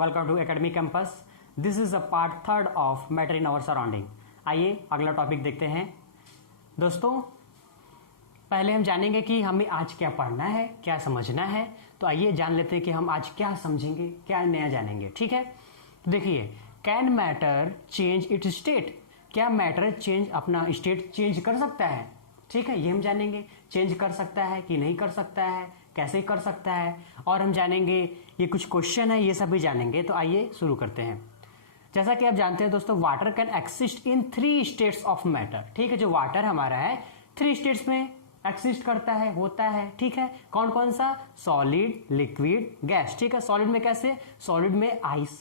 Welcome to academic campus. This is a part third of matter in our surrounding. आइए अगला topic देखते हैं। दोस्तों, पहले हम जानेंगे कि हमें आज क्या पढ़ना है, क्या समझना है। तो आइए जान लेते हैं कि हम आज क्या समझेंगे, क्या नया जानेंगे। ठीक है, तो देखिए, can matter change its state? क्या मैटर अपना स्टेट चेंज कर सकता है? ठीक है, ये हम जानेंगे। चेंज कर सकता है कि नहीं कर सकता है, कैसे कर सकता है, और हम जानेंगे ये कुछ क्वेश्चन है, ये सब भी जानेंगे। तो आइए शुरू करते हैं। जैसा कि आप जानते हैं दोस्तों, water can exist in 3 states of matter. ठीक है, जो वाटर हमारा है 3 स्टेट्स में एक्सिस्ट करता है, होता है। ठीक है, कौन कौन सा? Solid, liquid, gas. ठीक है, सॉलिड में कैसे? सॉलिड में आइस,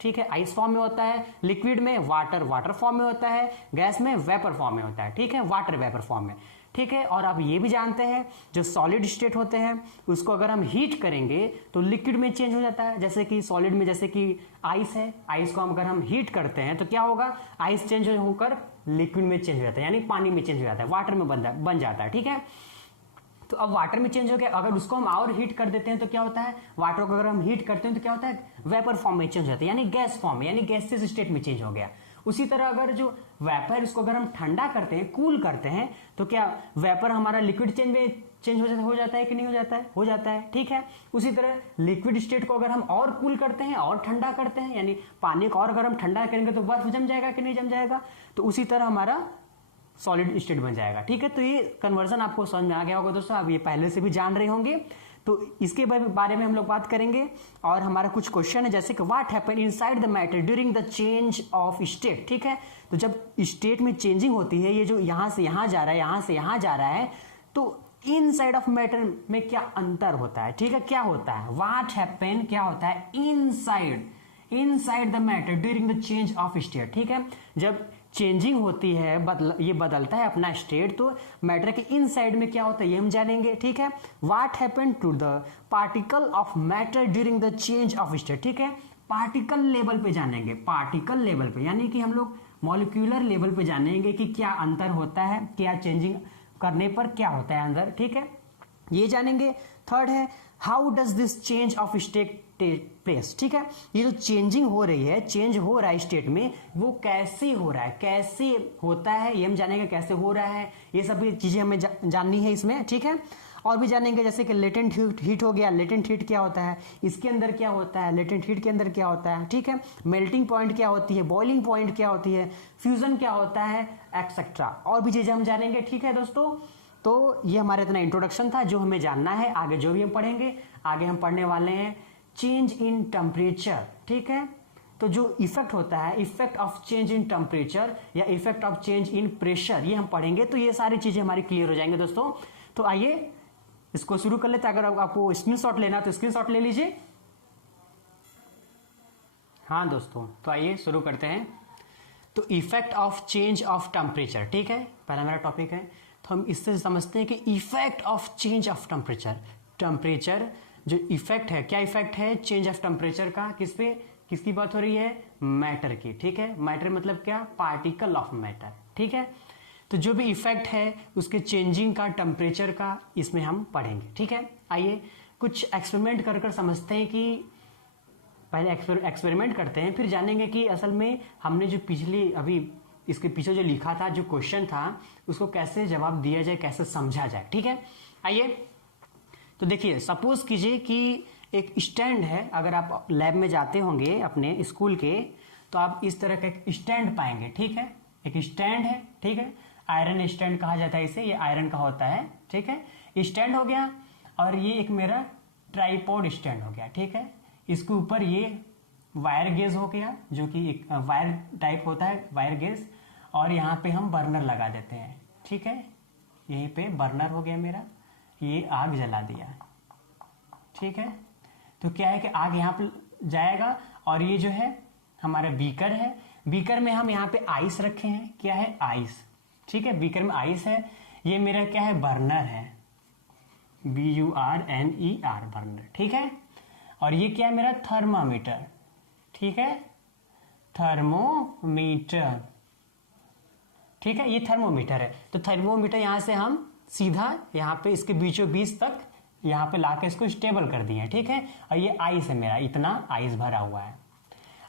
ठीक है, आइस फॉर्म में होता है। लिक्विड में वाटर, वाटर फॉर्म में होता है। गैस में वेपर फॉर्म में होता है। ठीक है, वाटर वेपर फॉर्म में। ठीक है, और आप ये भी जानते हैं जो सॉलिड स्टेट होते हैं उसको अगर हम हीट करेंगे तो लिक्विड में चेंज हो जाता है। जैसे कि सॉलिड में जैसे कि आइस है, आइस को हम अगर हम हीट करते हैं तो क्या होगा? आइस चेंज होकर लिक्विड में चेंज हो जाता है, यानी पानी में चेंज हो जाता है, वाटर में बन जाता है। ठीक है, तो अब वाटर में चेंज हो गया। अगर उसको हम और हीट कर देते हैं तो क्या होता है? वाटर को अगर हम हीट करते हैं तो क्या होता है? वेपर फॉर्म में चेंज हो जाता है, यानी गैस फॉर्म में, यानी गैसियस स्टेट में चेंज हो गया। उसी तरह अगर जो वेपर, इसको अगर हम ठंडा करते हैं, कूल करते हैं, तो क्या वेपर हमारा लिक्विड चेंज हो जाता है कि नहीं हो जाता है? हो जाता है। ठीक है, उसी तरह लिक्विड स्टेट को अगर हम और कूल करते हैं और ठंडा करते हैं, यानी पानी को और अगर हम ठंडा करेंगे तो बर्फ जम जाएगा कि नहीं जम जाएगा? तो उसी तरह हमारा सॉलिड स्टेट बन जाएगा। ठीक है, तो ये कन्वर्जन आपको समझ में आ गया होगा दोस्तों, आप ये पहले से भी जान रहे होंगे। तो इसके बारे में हम लोग बात करेंगे। और हमारा कुछ क्वेश्चन है, जैसे कि what happen inside the matter during the change of state. ठीक है, तो जब स्टेट में चेंजिंग होती है, ये जो यहां से यहां जा रहा है, यहां से यहां जा रहा है, तो इनसाइड ऑफ मैटर में क्या अंतर होता है? ठीक है, क्या होता है? व्हाट हैपन, क्या होता है? Inside the matter during the change of state. ठीक है, जब चेंजिंग होती है, ये बदलता है अपना स्टेट, तो मैटर के इनसाइड में क्या होता है ये हम जानेंगे। ठीक है, what happened to the particle of matter during the change of state. ठीक है, पार्टिकल लेवल पे जानेंगे, पार्टिकल लेवल पे, यानी कि हम लोग मॉलिक्यूलर लेवल पे जानेंगे कि क्या अंतर होता है, क्या चेंजिंग करने पर क्या होता है अंदर। ठीक है, ये जानेंगे। थर्ड है, how does this change of state take place. ठीक है, ये जो चेंजिंग हो रही है, चेंज हो रहा है स्टेट में, वो कैसे हो रहा है, कैसे होता है, ये हम जानेंगे कैसे हो रहा है। ये सभी चीजें हमें जाननी है इसमें। ठीक है, और भी जानेंगे, जैसे कि लेटेंट हीट हो गया। लेटेंट हीट क्या होता है, इसके अंदर क्या होता है, लेटेंट हीट के अंदर क्या होता है। ठीक है, मेल्टिंग पॉइंट क्या होती है, बॉइलिंग पॉइंट क्या होती है, फ्यूजन क्या होता है, एक्सेट्रा, और भी चीजें हम जानेंगे। ठीक है दोस्तों, तो ये हमारा इतना इंट्रोडक्शन था जो हमें जानना है। आगे जो भी हम पढ़ेंगे, आगे हम पढ़ने वाले हैं चेंज इन टेम्परेचर। ठीक है, तो जो इफेक्ट होता है, effect of change in temperature या effect of change in pressure, ये हम पढ़ेंगे। तो ये सारी चीजें हमारी क्लियर हो जाएंगे दोस्तों। तो आइए इसको शुरू कर लेते हैं। अगर आपको स्क्रीनशॉट लेना तो स्क्रीनशॉट ले लीजिए। हाँ दोस्तों, तो आइए शुरू करते हैं। तो effect of change of temperature, ठीक है, पहला मेरा टॉपिक है। तो हम इससे समझते हैं कि effect of change of temperature. Temperature जो इफेक्ट है, क्या इफेक्ट है चेंज ऑफ टेम्परेचर का, किस पे, किसकी बात हो रही है? मैटर की। ठीक है, मैटर मतलब क्या? Particle of matter. ठीक है, तो जो भी इफेक्ट है उसके चेंजिंग का, टेम्परेचर का, इसमें हम पढ़ेंगे। ठीक है, आइए कुछ एक्सपेरिमेंट कर समझते हैं कि पहले एक्सपेरिमेंट करते हैं, फिर जानेंगे कि असल में हमने जो पिछली अभी इसके पीछे जो लिखा था, जो क्वेश्चन था, उसको कैसे जवाब दिया जाए, कैसे समझा जाए। ठीक है, आइए तो देखिए, सपोज कीजिए कि एक स्टैंड है। अगर आप लैब में जाते होंगे अपने स्कूल के, तो आप इस तरह का एक स्टैंड पाएंगे। ठीक है, एक स्टैंड है। ठीक है, आयरन स्टैंड कहा जाता है इसे, ये आयरन का होता है। ठीक है, स्टैंड हो गया, और ये एक मेरा ट्राइपॉड स्टैंड हो गया। ठीक है, इसके ऊपर ये वायर गेज हो गया, जो कि एक वायर टाइप होता है, वायर गेज, और यहाँ पे हम बर्नर लगा देते हैं। ठीक है, यहीं पे बर्नर हो गया मेरा, ये आग जला दिया। ठीक है, तो क्या है कि आग यहाँ पे जाएगा, और ये जो है हमारा बीकर है। बीकर में हम यहाँ पे आइस रखे हैं। क्या है? आइस। ठीक है, बीकर में आइस है। ये मेरा क्या है? बर्नर है, BURNER, बर्नर। ठीक है, और ये क्या है? मेरा थर्मामीटर। ठीक है, थर्मोमीटर। ठीक है, ये थर्मोमीटर है। तो थर्मोमीटर यहां से हम सीधा यहाँ पे इसके बीचों बीच तक यहाँ पे लाके इसको स्टेबल कर दिए। ठीक है, और ये आइस है मेरा, इतना आइस भरा हुआ है।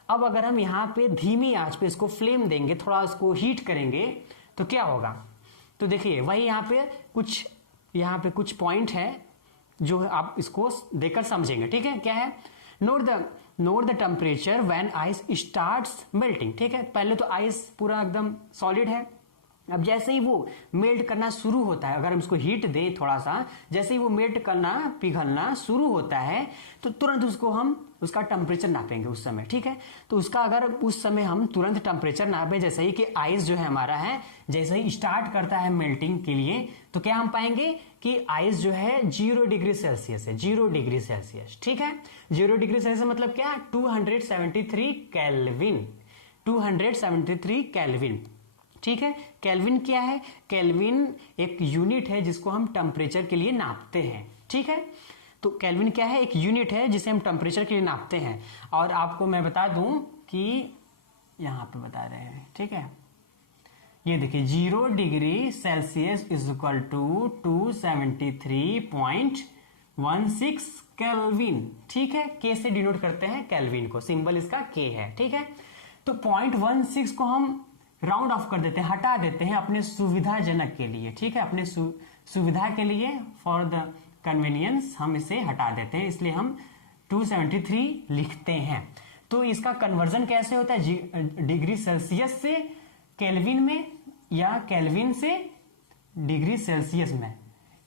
अब अगर हम यहाँ पे धीमी आंच पे इसको फ्लेम देंगे, थोड़ा इसको हीट करेंगे, तो क्या होगा? तो देखिए वही यहाँ पे कुछ पॉइंट है जो आप इसको देखकर समझेंगे, ठीक है? क्या है? Note the temperature when ice starts melting, ठीक है? पहले तो आइस पूरा एकदम सॉलिड है, अब जैसे ही वो मेल्ट करना शुरू होता है, अगर हम इसको हीट दें थोड़ा सा, जैसे ही वो मेल्ट करना, पिघलना शुरू होता है, तो तुरंत उसका टेम्परेचर नापेंगे उस समय, ठीक है? तो उसका अगर उस समय हम तुरंत टेम्परेचर नापें, जैसे ही कि आइस जो है हमारा है, जैसे ही स्टार्ट करता है मेल्टिंग के लिए, तो क्या हम पाएंगे कि आइस जो है 0 डिग्री सेल्सियस है, 0 डिग्री सेल्सियस, ठीक है? 0 डिग्री सेल्सियस मतलब क्या? 273 केल्विन, 273 केल्विन, ठीक है? केल्विन क्या है? केल्विन एक यूनिट है जिसको हम टेम्परेचर के लिए नापते हैं, ठीक है? तो केल्विन क्या है? एक यूनिट है जिसे हम टेम्परेचर के लिए नापते हैं। और आपको मैं बता दूं कि यहां पे बता रहे हैं, ठीक है? ये देखिए 0 degree Celsius is equal to 273.16 kelvin, ठीक है? के से डिनोट करते हैं केल्विन को, सिंबल इसका के है, ठीक है? तो 0.16 को हम राउंड ऑफ कर देते हैं, हटा देते हैं अपने सुविधाजनक के लिए, ठीक है? अपने सुविधा के लिए, फॉर द कन्वीनियंस हम इसे हटा देते हैं, इसलिए हम 273 लिखते हैं। तो इसका कन्वर्जन कैसे होता है? डिग्री सेल्सियस से केल्विन में या केल्विन से डिग्री सेल्सियस में,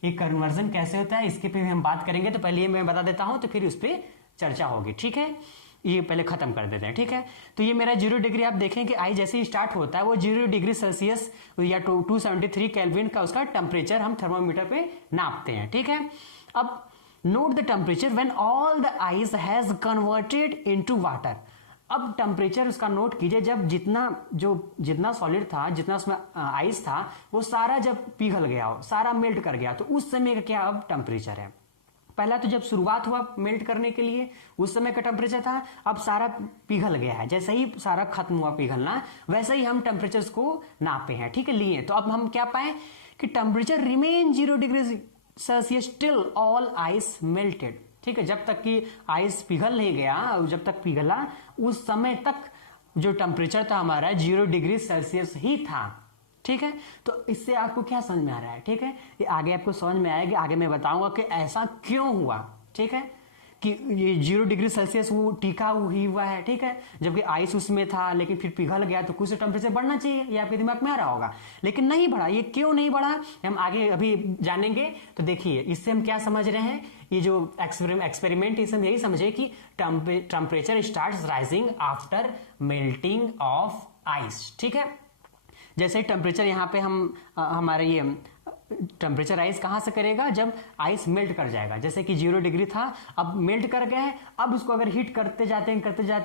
ये कन्वर्जन कैसे होता है इसके पे हम बात करेंगे। तो पहले ये मैं बता देता हूं, तो फिर उस पर चर्चा होगी, ठीक है? ये पहले खत्म कर देते हैं, ठीक है? तो ये मेरा 0 डिग्री, आप देखें कि आई जैसे ही स्टार्ट होता है वो 0 डिग्री सेल्सियस या 273 केल्विन का उसका टेम्परेचर हम थर्मोमीटर पे नापते हैं, ठीक है? अब note the temperature when all the ice has converted into water. अब टेम्परेचर उसका नोट कीजिए जब जितना सॉलिड था, जितना उसमें आइस था, वो सारा जब पिघल गया हो, सारा मेल्ट कर गया, तो उस समय का क्या अब टेम्परेचर है? पहला तो जब शुरुआत हुआ मेल्ट करने के लिए उस समय का टेम्परेचर था, अब सारा पिघल गया है, जैसे ही सारा खत्म हुआ पिघलना, वैसे ही हम टेम्परेचर को नापे हैं, ठीक है? लिए तो अब हम क्या पाए कि temperature remain 0 degree Celsius till all ice melted, ठीक है? जब तक कि आइस पिघल नहीं गया, जब तक पिघला उस समय तक जो टेम्परेचर था हमारा 0 डिग्री सेल्सियस ही था, ठीक है? तो इससे आपको क्या समझ में आ रहा है, ठीक है? ये आगे आपको समझ में आएगा, आगे मैं बताऊंगा कि ऐसा क्यों हुआ, ठीक है? कि ये 0 डिग्री सेल्सियस वो टिका ही हुआ है, ठीक है? जबकि आइस उसमें था लेकिन फिर पिघल गया, तो कुछ टेम्परेचर बढ़ना चाहिए, ये आपके दिमाग में आ रहा होगा, लेकिन नहीं बढ़ा। ये क्यों नहीं बढ़ा हम आगे अभी जानेंगे। तो देखिए इससे हम क्या समझ रहे हैं, ये जो एक्सपेरिमेंट इससे हम यही समझे कि temperature starts rising after melting of ice, ठीक है? जैसे टेम्परेचर यहाँ पे हमारे ये टेम्परेचर राइज कहां से करेगा? जब आइस मेल्ट कर जाएगा, जैसे कि 0 डिग्री था, अब मेल्ट कर गया है, अब उसको अगर हीट करते जाते हैं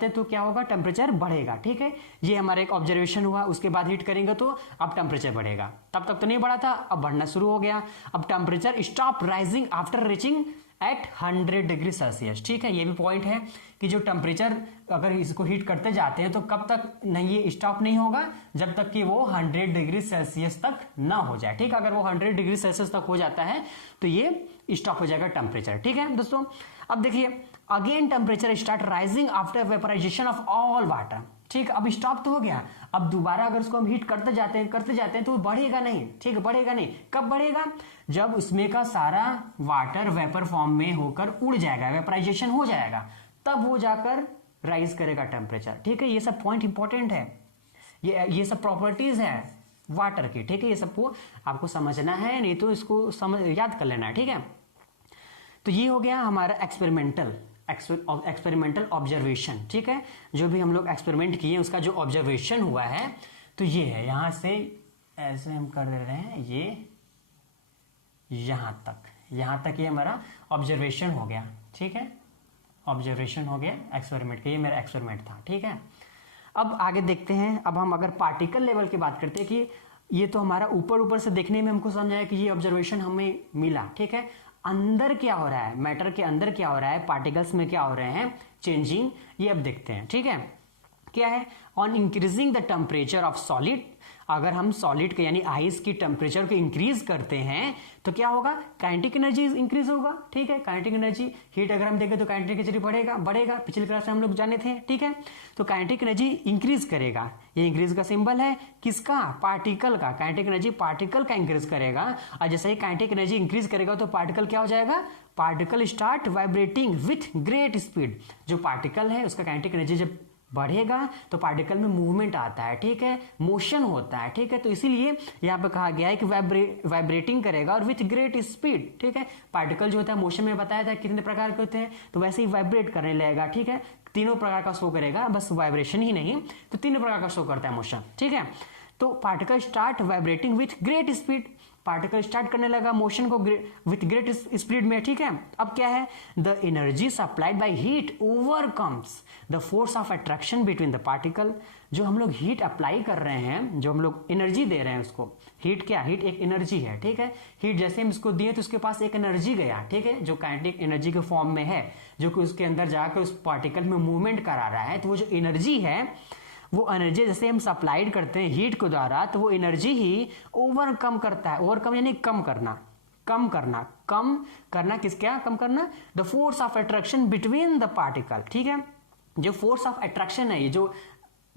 तो क्या होगा? टेम्परेचर बढ़ेगा, ठीक है? ये हमारा एक ऑब्जर्वेशन हुआ, उसके बाद हीट करेंगे तो अब टेम्परेचर बढ़ेगा। तब तक तो नहीं बढ़ा था, अब बढ़ना शुरू हो गया। अब temperature stop rising after reaching at 100 degree Celsius, ठीक है? ये भी पॉइंट है कि जो टेम्परेचर अगर इसको हीट करते जाते हैं तो कब तक नहीं, ये स्टॉप नहीं होगा जब तक कि वो 100 डिग्री सेल्सियस तक ना हो जाए, ठीक है? अगर वो 100 डिग्री सेल्सियस तक हो जाता है तो ये स्टॉप हो जाएगा टेम्परेचर, ठीक है दोस्तों? अब देखिए again temperature start rising after vaporization of all water, ठीक? अब स्टॉप तो हो गया, अब दोबारा अगर उसको हम हीट करते जाते हैं तो बढ़ेगा नहीं, ठीक है? बढ़ेगा नहीं। कब बढ़ेगा? जब उसमें का सारा वाटर वेपर फॉर्म में होकर उड़ जाएगा, वेपराइजेशन हो जाएगा, तब वो जाकर राइज करेगा टेम्परेचर, ठीक है? ये सब पॉइंट इंपॉर्टेंट है, ये सब प्रॉपर्टीज है वाटर की, ठीक है? ये सबको आपको समझना है, नहीं तो इसको याद कर लेना है, ठीक है? तो ये हो गया हमारा एक्सपेरिमेंटल ऑब्जर्वेशन, ठीक है? जो भी हम लोग एक्सपेरिमेंट किए उसका जो ऑब्जर्वेशन हुआ है, तो ये है, यहां से ऐसे हम कर दे रहे हैं, ये यहां तक ये हमारा ऑब्जर्वेशन हो गया, ठीक है? ऑब्जर्वेशन हो गया एक्सपेरिमेंट का, ये मेरा एक्सपेरिमेंट था, ठीक है? अब आगे देखते हैं। अब हम अगर पार्टिकल लेवल की बात करते हैं कि ये तो हमारा ऊपर से देखने में हमको समझ आया कि ये ऑब्जर्वेशन हमें मिला, ठीक है? अंदर क्या हो रहा है, मैटर के अंदर क्या हो रहा है, पार्टिकल्स में क्या हो रहे हैं चेंजिंग, ये अब देखते हैं, ठीक है? क्या है? On increasing the temperature of solid, अगर हम सॉलिड के यानी आइस की टेम्परेचर को इंक्रीज करते हैं तो क्या होगा, काइनेटिक एनर्जी इंक्रीज होगा। ठीक है, काइनेटिक एनर्जी, हीट अगर हम देखें तो काइनेटिक एनर्जी बढ़ेगा, पिछले क्लास में हम लोग जाने थे। ठीक है, तो काइनेटिक एनर्जी इंक्रीज करेगा, ये इंक्रीज का सिंबल है किसका, पार्टिकल का। काइनेटिक एनर्जी पार्टिकल का इंक्रीज करेगा, और जैसे ही काइनेटिक एनर्जी इंक्रीज करेगा तो पार्टिकल क्या हो जाएगा, particle start vibrating with great speed. जो पार्टिकल है उसका काइनेटिक एनर्जी जब बढ़ेगा तो पार्टिकल में मूवमेंट आता है। ठीक है, मोशन होता है। ठीक है, तो इसीलिए यहाँ पे कहा गया है कि वाइब्रेटिंग करेगा और विथ ग्रेट स्पीड। ठीक है, पार्टिकल जो होता है मोशन में बताया था कितने प्रकार के होते हैं, तो वैसे ही वाइब्रेट करने लगेगा। ठीक है, तीनों प्रकार का शो करेगा, बस वाइब्रेशन ही नहीं, तो तीनों प्रकार का शो करता है मोशन। ठीक है, तो particle start vibrating with great speed, particle start करने लगा मोशन को विथ ग्रेट स्पीड में। ठीक है, अब क्या है, the energy supplied by heat overcomes the force of attraction between the particle. जो हम लोग हीट अप्लाई कर रहे हैं, जो हम लोग एनर्जी दे रहे हैं उसको, हीट क्या, हीट एक एनर्जी है। ठीक है, हीट जैसे हम इसको दिए तो उसके पास एक एनर्जी गया। ठीक है, जो काइनेटिक एनर्जी के फॉर्म में है, जो कि उसके अंदर जाकर उस पार्टिकल में मूवमेंट करा रहा है, तो वो जो एनर्जी है, वो एनर्जी जैसे हम सप्लाइड करते हैं हीट के द्वारा, तो वो एनर्जी ही ओवरकम करता है। ओवरकम यानी कम करना, कम करना किसका, कम करना, the force of attraction between the particle. ठीक है, जो फोर्स ऑफ अट्रैक्शन है, ये जो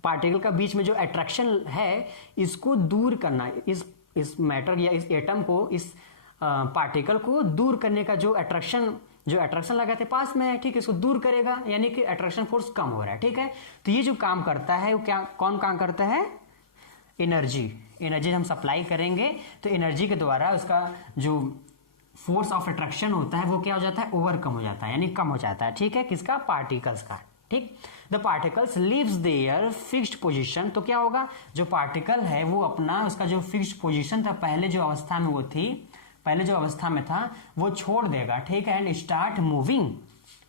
पार्टिकल का बीच में जो अट्रैक्शन है, इसको दूर करना, इस मैटर या इस एटम को, इस पार्टिकल को दूर करने का जो अट्रैक्शन लगा थे पास में है। ठीक है, इसको दूर करेगा, यानी कि अट्रैक्शन फोर्स कम हो रहा है। ठीक है, तो ये जो काम करता है वो क्या, कौन काम करता है, एनर्जी हम सप्लाई करेंगे तो एनर्जी के द्वारा उसका जो फोर्स ऑफ अट्रैक्शन होता है वो क्या हो जाता है, ओवरकम हो जाता है, यानी कम हो जाता है। ठीक है, किसका, पार्टिकल्स का। ठीक, the particles leaves their fixed position, तो क्या होगा, जो पार्टिकल है वो अपना उसका जो फिक्स्ड पोजीशन था, पहले जो अवस्था में वो थी, पहले जो अवस्था में था वो छोड़ देगा। ठीक है, एंड स्टार्ट मूविंग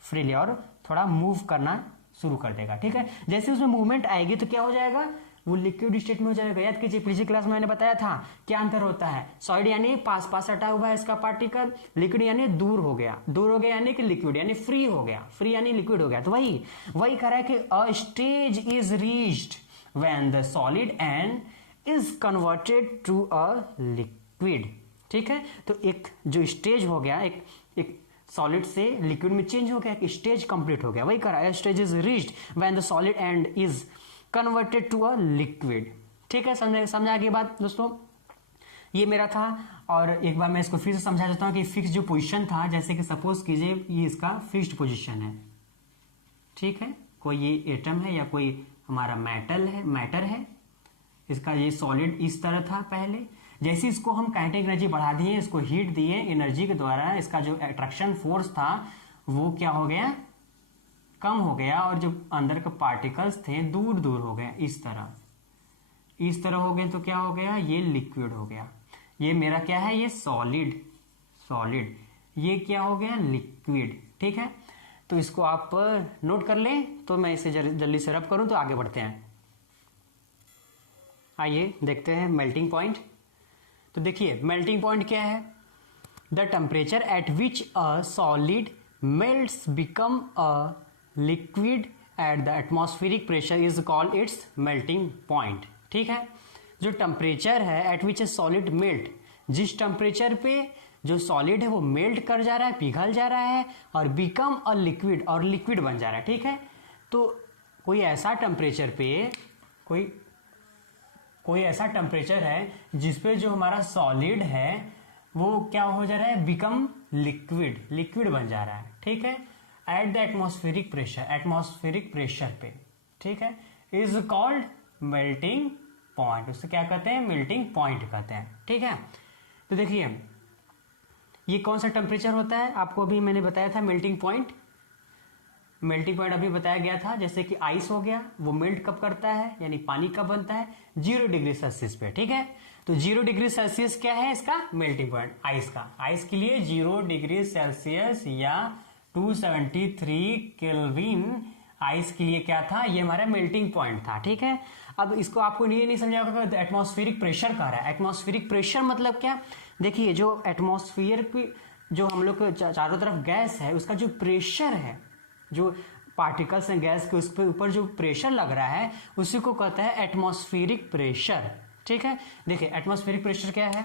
फ्रीली, और थोड़ा मूव करना शुरू कर देगा। ठीक है, जैसे उसमें मूवमेंट आएगी तो क्या हो जाएगा, वो लिक्विड स्टेट में हो जाएगा। याद कीजिए पिछली क्लास में मैंने बताया था क्या अंतर होता है, सॉलिड यानी पास पास हटा हुआ है इसका पार्टिकल, लिक्विड यानी दूर हो गया यानी कि लिक्विड यानी फ्री हो गया, फ्री यानी लिक्विड हो गया। तो वही कह रहा है कि a stage is reached when the solid end is converted to a liquid. ठीक है, तो एक जो स्टेज हो गया, एक सॉलिड से लिक्विड में चेंज हो गया, एक स्टेज कंप्लीट हो गया। वही कह रहा है stage is reached when the solid end is converted to a liquid. ठीक है, समझा आगे बात दोस्तों, ये मेरा था। और एक बार मैं इसको फिर से समझा देता हूं कि फिक्स जो पोजीशन था, जैसे कि सपोज कीजिए ये इसका फिक्स्ड पोजीशन है। ठीक है, कोई ये एटम है या कोई हमारा मैटर है, इसका ये सॉलिड इस तरह था पहले, जैसे इसको हम काइनेटिक एनर्जी बढ़ा दिए, इसको हीट दिए एनर्जी के द्वारा, इसका जो अट्रैक्शन फोर्स था वो क्या हो गया, कम हो गया, और जो अंदर के पार्टिकल्स थे दूर हो गए, इस तरह हो गए, तो क्या हो गया, ये लिक्विड हो गया। ये मेरा क्या है, ये सॉलिड, ये क्या हो गया, लिक्विड। ठीक है, तो इसको आप नोट कर लें, तो मैं इसे जल्दी से रब करूं तो आगे बढ़ते हैं। आइए देखते हैं मेल्टिंग पॉइंट। तो देखिए मेल्टिंग पॉइंट क्या है, the temperature at which a solid melts become a liquid at the atmospheric pressure is called its melting point. ठीक है, जो टेम्परेचर है एट विच ए सॉलिड मेल्ट, जिस टेम्परेचर पे जो सॉलिड है वो मेल्ट कर जा रहा है, पिघल जा रहा है, और बिकम अ लिक्विड, और लिक्विड बन जा रहा है। ठीक है, तो कोई ऐसा टेम्परेचर पे कोई ऐसा टेम्परेचर है जिसपे जो हमारा सॉलिड है वो क्या हो जा रहा है, बिकम लिक्विड बन जा रहा है। ठीक है, एट द एटमॉस्फेरिक प्रेशर पे। ठीक है, इज कॉल्ड मेल्टिंग पॉइंट, उससे क्या कहते हैं, मेल्टिंग पॉइंट कहते हैं। ठीक है, तो देखिए ये कौन सा टेम्परेचर होता है, आपको अभी मैंने बताया था मेल्टिंग पॉइंट अभी बताया गया था। जैसे कि आइस हो गया, वो मेल्ट कब करता है, यानी पानी कब बनता है, 0 डिग्री सेल्सियस पे। ठीक है, तो 0 डिग्री सेल्सियस क्या है इसका मेल्टिंग पॉइंट, आइस के लिए 0 डिग्री सेल्सियस या 273 केल्विन आइस के लिए क्या था, ये हमारा मेल्टिंग पॉइंट था। ठीक है, अब इसको आपको ये नहीं समझा होगा कि एटमॉस्फेरिक प्रेशर कह रहा है। एटमॉस्फेरिक प्रेशर मतलब क्या, देखिए जो एटमॉस्फेयर की जो हम लोग चारों तरफ गैस है उसका जो प्रेशर है, जो पार्टिकल्स हैं गैस के, उस पर ऊपर जो प्रेशर लग रहा है उसी को कहता है एटमॉस्फेरिक प्रेशर। ठीक है। देखिए एटमॉस्फेरिक प्रेशर क्या है,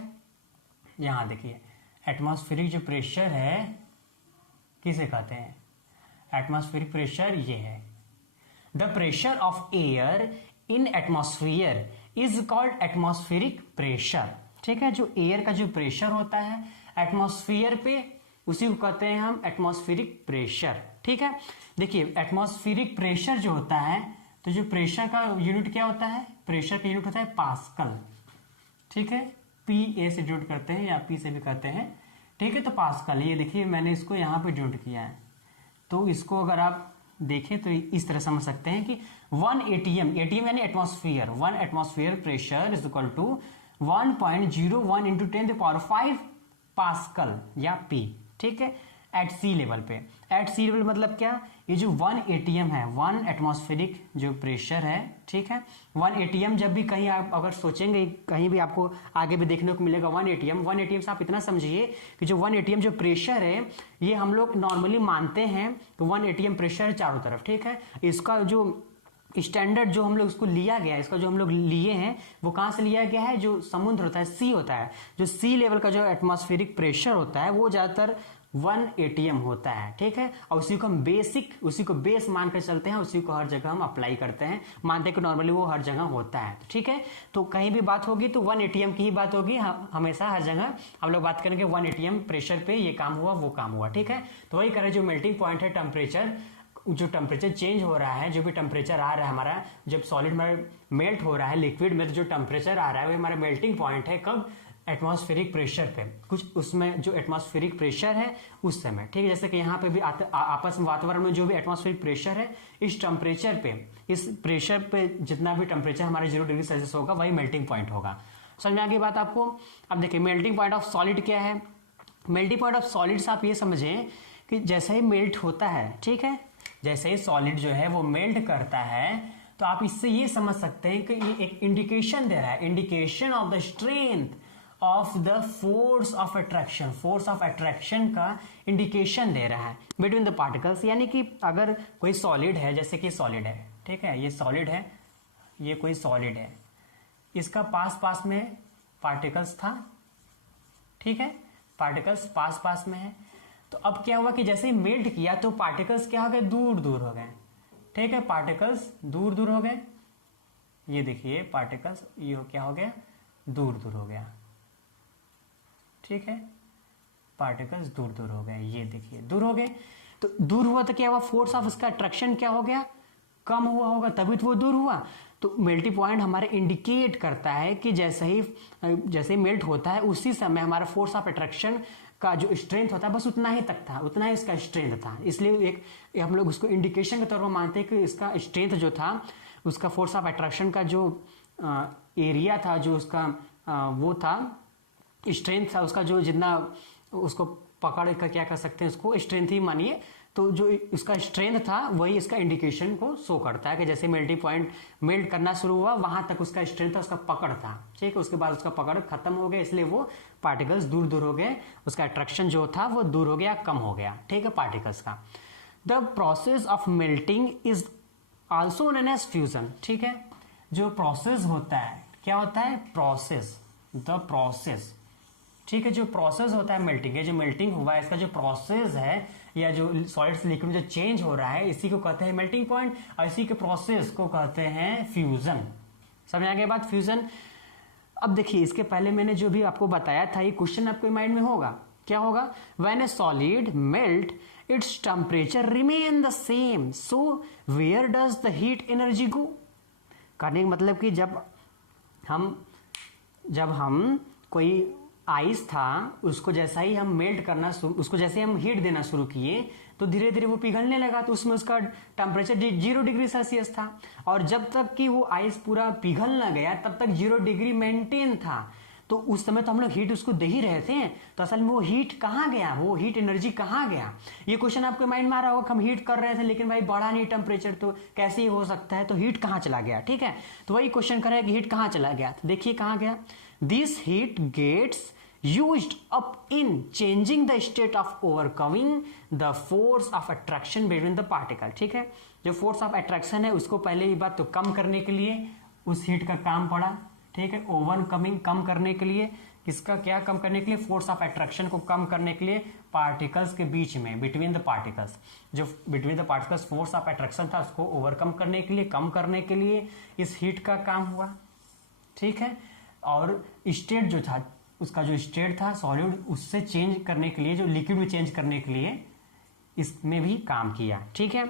यहां देखिए एटमॉस्फेरिक जो प्रेशर है किसे कहते हैं, एटमॉस्फेरिक प्रेशर ये है, the pressure of air in atmosphere is called atmospheric pressure. ठीक है, जो एयर का जो प्रेशर होता है एटमॉस्फेयर पे, उसी को कहते हैं हम एटमॉस्फेरिक प्रेशर। ठीक है, देखिए एटमॉस्फेरिक प्रेशर जो होता है, तो जो प्रेशर का यूनिट क्या होता है, प्रेशर का यूनिट होता है पास्कल। ठीक है, पी ए से डिनोट करते हैं या पी से भी करते हैं। ठीक है, तो पास्कल, ये देखिए मैंने इसको यहाँ पे डिनोट किया है, तो इसको अगर आप देखें तो इस तरह समझ सकते हैं कि 1 एटीएम, एटीएम यानी atmosphere, 1 atmosphere pressure is equal to 1.01 into 10⁵ pascal या पी। ठीक है, एट सी लेवल पे, एट सी लेवल मतलब क्या, ये जो 1 एटीएम है, 1 एटमॉस्फेरिक जो प्रेशर है, ठीक है, 1 एटीएम जब भी कहीं आप अगर सोचेंगे, कहीं भी आपको आगे भी देखने को मिलेगा 1 एटीएम से आप इतना समझिए कि जो 1 एटीएम जो प्रेशर है, ये हम लोग नॉर्मली मानते हैं कि 1 एटीएम प्रेशर है चारों तरफ। ठीक है, इसका जो स्टैंडर्ड जो हम लोग इसको लिया गया है, इसका जो हम लोग लिए हैं वो कहां से लिया गया है, जो समुद्र होता है, सी होता है, जो सी लेवल का जो एटमॉस्फेरिक प्रेशर होता है वो ज्यादातर 1 एटीएम होता है। ठीक है, और उसी को हम उसी को बेस मान कर चलते हैं, उसी को हर जगह हम अप्लाई करते हैं, मानते हैं कि नॉर्मली वो हर जगह होता है। ठीक है, तो कहीं भी बात होगी तो 1 एटीएम की ही बात होगी, हमेशा हर जगह हम लोग बात करेंगे 1 एटीएम प्रेशर पे ये काम हुआ वो काम हुआ। ठीक है, तो वही करें, जो मेल्टिंग पॉइंट है टेम्परेचर, जो टेम्परेचर चेंज हो रहा है, जो भी टेम्परेचर आ रहा है हमारा, जब सॉलिड में मेल्ट हो रहा है लिक्विड में, तो जो टेम्परेचर आ रहा है वो हमारा मेल्टिंग पॉइंट है, कब, एटमॉस्फेरिक प्रेशर पे, कुछ उसमें जो एटमॉस्फेरिक प्रेशर है उस समय। ठीक है, जैसे कि यहाँ पे भी आपस में वातावरण में जो भी एटमॉस्फेरिक प्रेशर है, इस टेम्परेचर पे, इस प्रेशर पे जितना भी टेम्परेचर हमारे 0 डिग्री सेल्सियस होगा वही मेल्टिंग पॉइंट होगा। समझ में आ गई बात आपको। अब देखिए मेल्टिंग पॉइंट ऑफ सॉलिड क्या है, मेल्टिंग पॉइंट ऑफ सॉलिड्स आप ये समझें कि जैसे ही मेल्ट होता है, ठीक है, जैसे ही सॉलिड जो है वो मेल्ट करता है, तो आप इससे ये समझ सकते हैं कि ये एक इंडिकेशन दे रहा है, indication of the strength of the force of attraction, force of attraction का इंडिकेशन दे रहा है बिटवीन द पार्टिकल्स। यानी कि अगर कोई सॉलिड है, जैसे कि सॉलिड है, ठीक है, ये सॉलिड है, ये कोई सॉलिड है, इसका पास में पार्टिकल्स था, ठीक है, पार्टिकल्स पास में है, तो अब क्या हुआ कि जैसे ही मेल्ट किया तो पार्टिकल्स क्या हो गए, दूर हो गए। ठीक है, पार्टिकल्स दूर हो गए, ये देखिए पार्टिकल्स ये क्या हो गया, दूर हो गया। ठीक है, पार्टिकल्स दूर हो गए, ये देखिए दूर हो गए, तो दूर हुआ तो क्या हुआ, फोर्स ऑफ इसका अट्रैक्शन क्या हो गया, कम हुआ होगा, तभी तो वो दूर हुआ। तो मेल्टिंग पॉइंट हमारे इंडिकेट करता है कि जैसे ही मेल्ट होता है उसी समय हमारा फोर्स ऑफ अट्रैक्शन का जो स्ट्रेंथ होता है बस उतना ही तक था, उतना ही इसका स्ट्रेंथ था, इसलिए एक हम लोग उसको इंडिकेशन के तौर पर मानते हैं कि इसका स्ट्रेंथ जो था, उसका फोर्स ऑफ अट्रैक्शन का जो एरिया था, जो उसका वो था, स्ट्रेंथ था उसका, जो जितना उसको पकड़ कर क्या कर सकते हैं, उसको स्ट्रेंथ ही मानिए, तो जो इसका स्ट्रेंथ था वही इसका इंडिकेशन को शो करता है कि जैसे मेल्टिंग पॉइंट मेल्ट करना शुरू हुआ वहां तक उसका स्ट्रेंथ था, उसका पकड़ था। ठीक है, उसके बाद उसका पकड़ खत्म हो गया, इसलिए वो पार्टिकल्स दूर हो गए, उसका अट्रैक्शन जो था वो दूर हो गया, कम हो गया। ठीक है, पार्टिकल्स का। The process of melting is also known as fusion. ठीक है, जो प्रोसेस होता है, क्या होता है, प्रोसेस, द प्रोसेस। ठीक है, जो प्रोसेस होता है मेल्टिंग, ये जो मेल्टिंग हुआ है इसका जो प्रोसेस है, या जो सॉलिड से लिक्विड में जो चेंज हो रहा है, इसी को कहते हैं मेल्टिंग पॉइंट, और इसी के प्रोसेस को कहते हैं फ्यूजन। समझ आ गई बात, फ्यूजन। अब देखिए इसके पहले मैंने जो भी आपको बताया था, ये क्वेश्चन आपके माइंड में होगा, क्या होगा, when a solid melt its temperature remain the same, so where does the heat energy go. करने का मतलब कि जब हम कोई आइस था, उसको जैसा ही हम मेल्ट करना, उसको जैसे हम हीट देना शुरू किए तो धीरे धीरे वो पिघलने लगा, तो उसमें उसका टेम्परेचर 0 डिग्री सेल्सियस था, और जब तक कि वो आइस पूरा पिघल ना गया तब तक 0 डिग्री मेंटेन था। तो उस समय तो हम लोग हीट उसको दे ही रहे थे, तो असल में वो हीट कहाँ गया, वो हीट एनर्जी कहाँ गया, ये क्वेश्चन आपके माइंड में आ रहा होगा। हम हीट कर रहे थे लेकिन भाई बढ़ा नहीं टेम्परेचर, तो कैसे ही हो सकता है, तो हीट कहाँ चला गया। ठीक है, तो वही क्वेश्चन करेगा कि हीट कहाँ चला गया, तो देखिए कहाँ गया, this heat gets used up in changing the state of overcoming the force of attraction between the particle। ठीक है, जो फोर्स ऑफ अट्रैक्शन है उसको पहले ही बात तो कम करने के लिए उस हीट का काम पड़ा, ठीक है, ओवन कमिंग कम करने के लिए, किसका क्या कम करने के लिए, फोर्स ऑफ अट्रैक्शन को कम करने के लिए पार्टिकल्स के बीच में, बिटवीन द पार्टिकल्स, जो between the particles force of attraction था उसको ओवरकम करने के लिए, कम करने के लिए इस हीट का काम हुआ। ठीक है, और स्टेट जो था, उसका जो स्टेट था सॉलिड, उससे चेंज करने के लिए, जो लिक्विड में चेंज करने के लिए इसमें भी काम किया। ठीक है,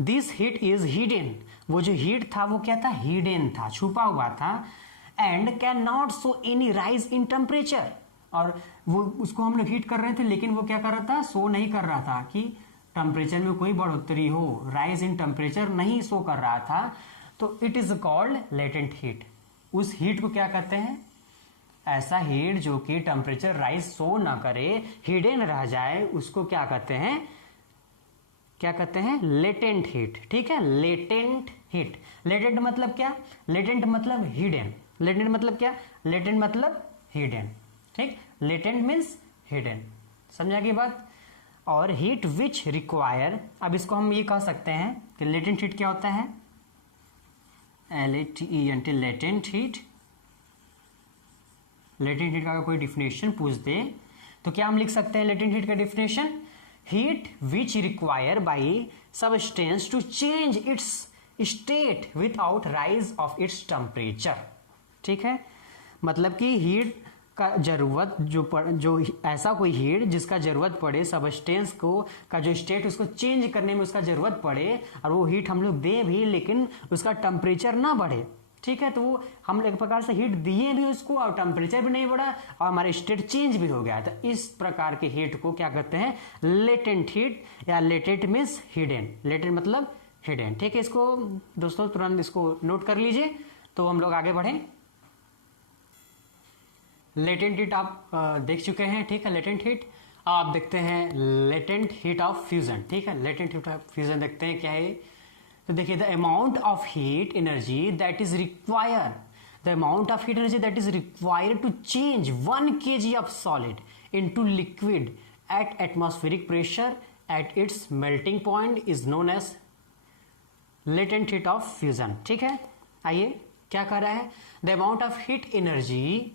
दिस हीट इज हिडन, वो जो हीट था वो क्या था, हिडन था, छुपा हुआ था। And can not show any rise in temperature, और वो उसको हम लोग हीट कर रहे थे लेकिन वो क्या कर रहा था, शो नहीं कर रहा था कि टेम्परेचर में कोई बढ़ोतरी हो, राइज इन टेम्परेचर नहीं शो कर रहा था। तो it is called latent heat. उस हीट को क्या कहते हैं, ऐसा हीट जो कि टेम्परेचर राइज शो ना करे, हिडन रह जाए, उसको क्या कहते हैं, क्या कहते हैं, लेटेंट हीट। ठीक है, लेटेंट हीट। लेटेंट मतलब क्या, लेटेंट मतलब हिडन, लेटेंट मतलब क्या, लेटेंट मतलब हिडन। ठीक, लेटेंट मीन्स हिडन, समझा की बात। और हीट विच रिक्वायर, अब इसको हम ये कह सकते हैं कि लेटेंट हीट क्या होता है, LATENT, latent heat. Latent heat का कोई डिफिनेशन पूछ दे तो क्या हम लिख सकते हैं लेटेंट हीट का definition, heat which require by substance to change its state without rise of its temperature. ठीक है, मतलब कि हीट का जरूरत जो ऐसा कोई हीट जिसका जरूरत पड़े सबस्टेंस को का जो स्टेट उसको चेंज करने में उसका जरूरत पड़े, और वो हीट हम लोग दे भी लेकिन उसका टेम्परेचर ना बढ़े। ठीक है, तो वो हम एक प्रकार से हीट दिए भी उसको और टेम्परेचर भी नहीं बढ़ा और हमारा स्टेट चेंज भी हो गया। तो इस प्रकार के हीट को क्या कहते हैं, लेटेंट हीट, या लेटेंट मीन्स हिडन, लेटेंट मतलब हिडन। ठीक है, इसको दोस्तों तुरंत इसको नोट कर लीजिए तो हम लोग आगे बढ़ें। लेटेंट हीट आप देख चुके हैं। ठीक है, लेटेंट हीट आप देखते हैं, लेटेंट हीट ऑफ फ्यूजन। ठीक है, लेटेंट हीट ऑफ फ्यूजन देखते हैं क्या है। तो देखिए, the amount of heat energy that is require, the amount of heat energy that is required to change 1 kg of solid into liquid at atmospheric pressure at its melting point is known as latent heat of fusion. ठीक है, आइए क्या कर रहा है, the amount of heat energy,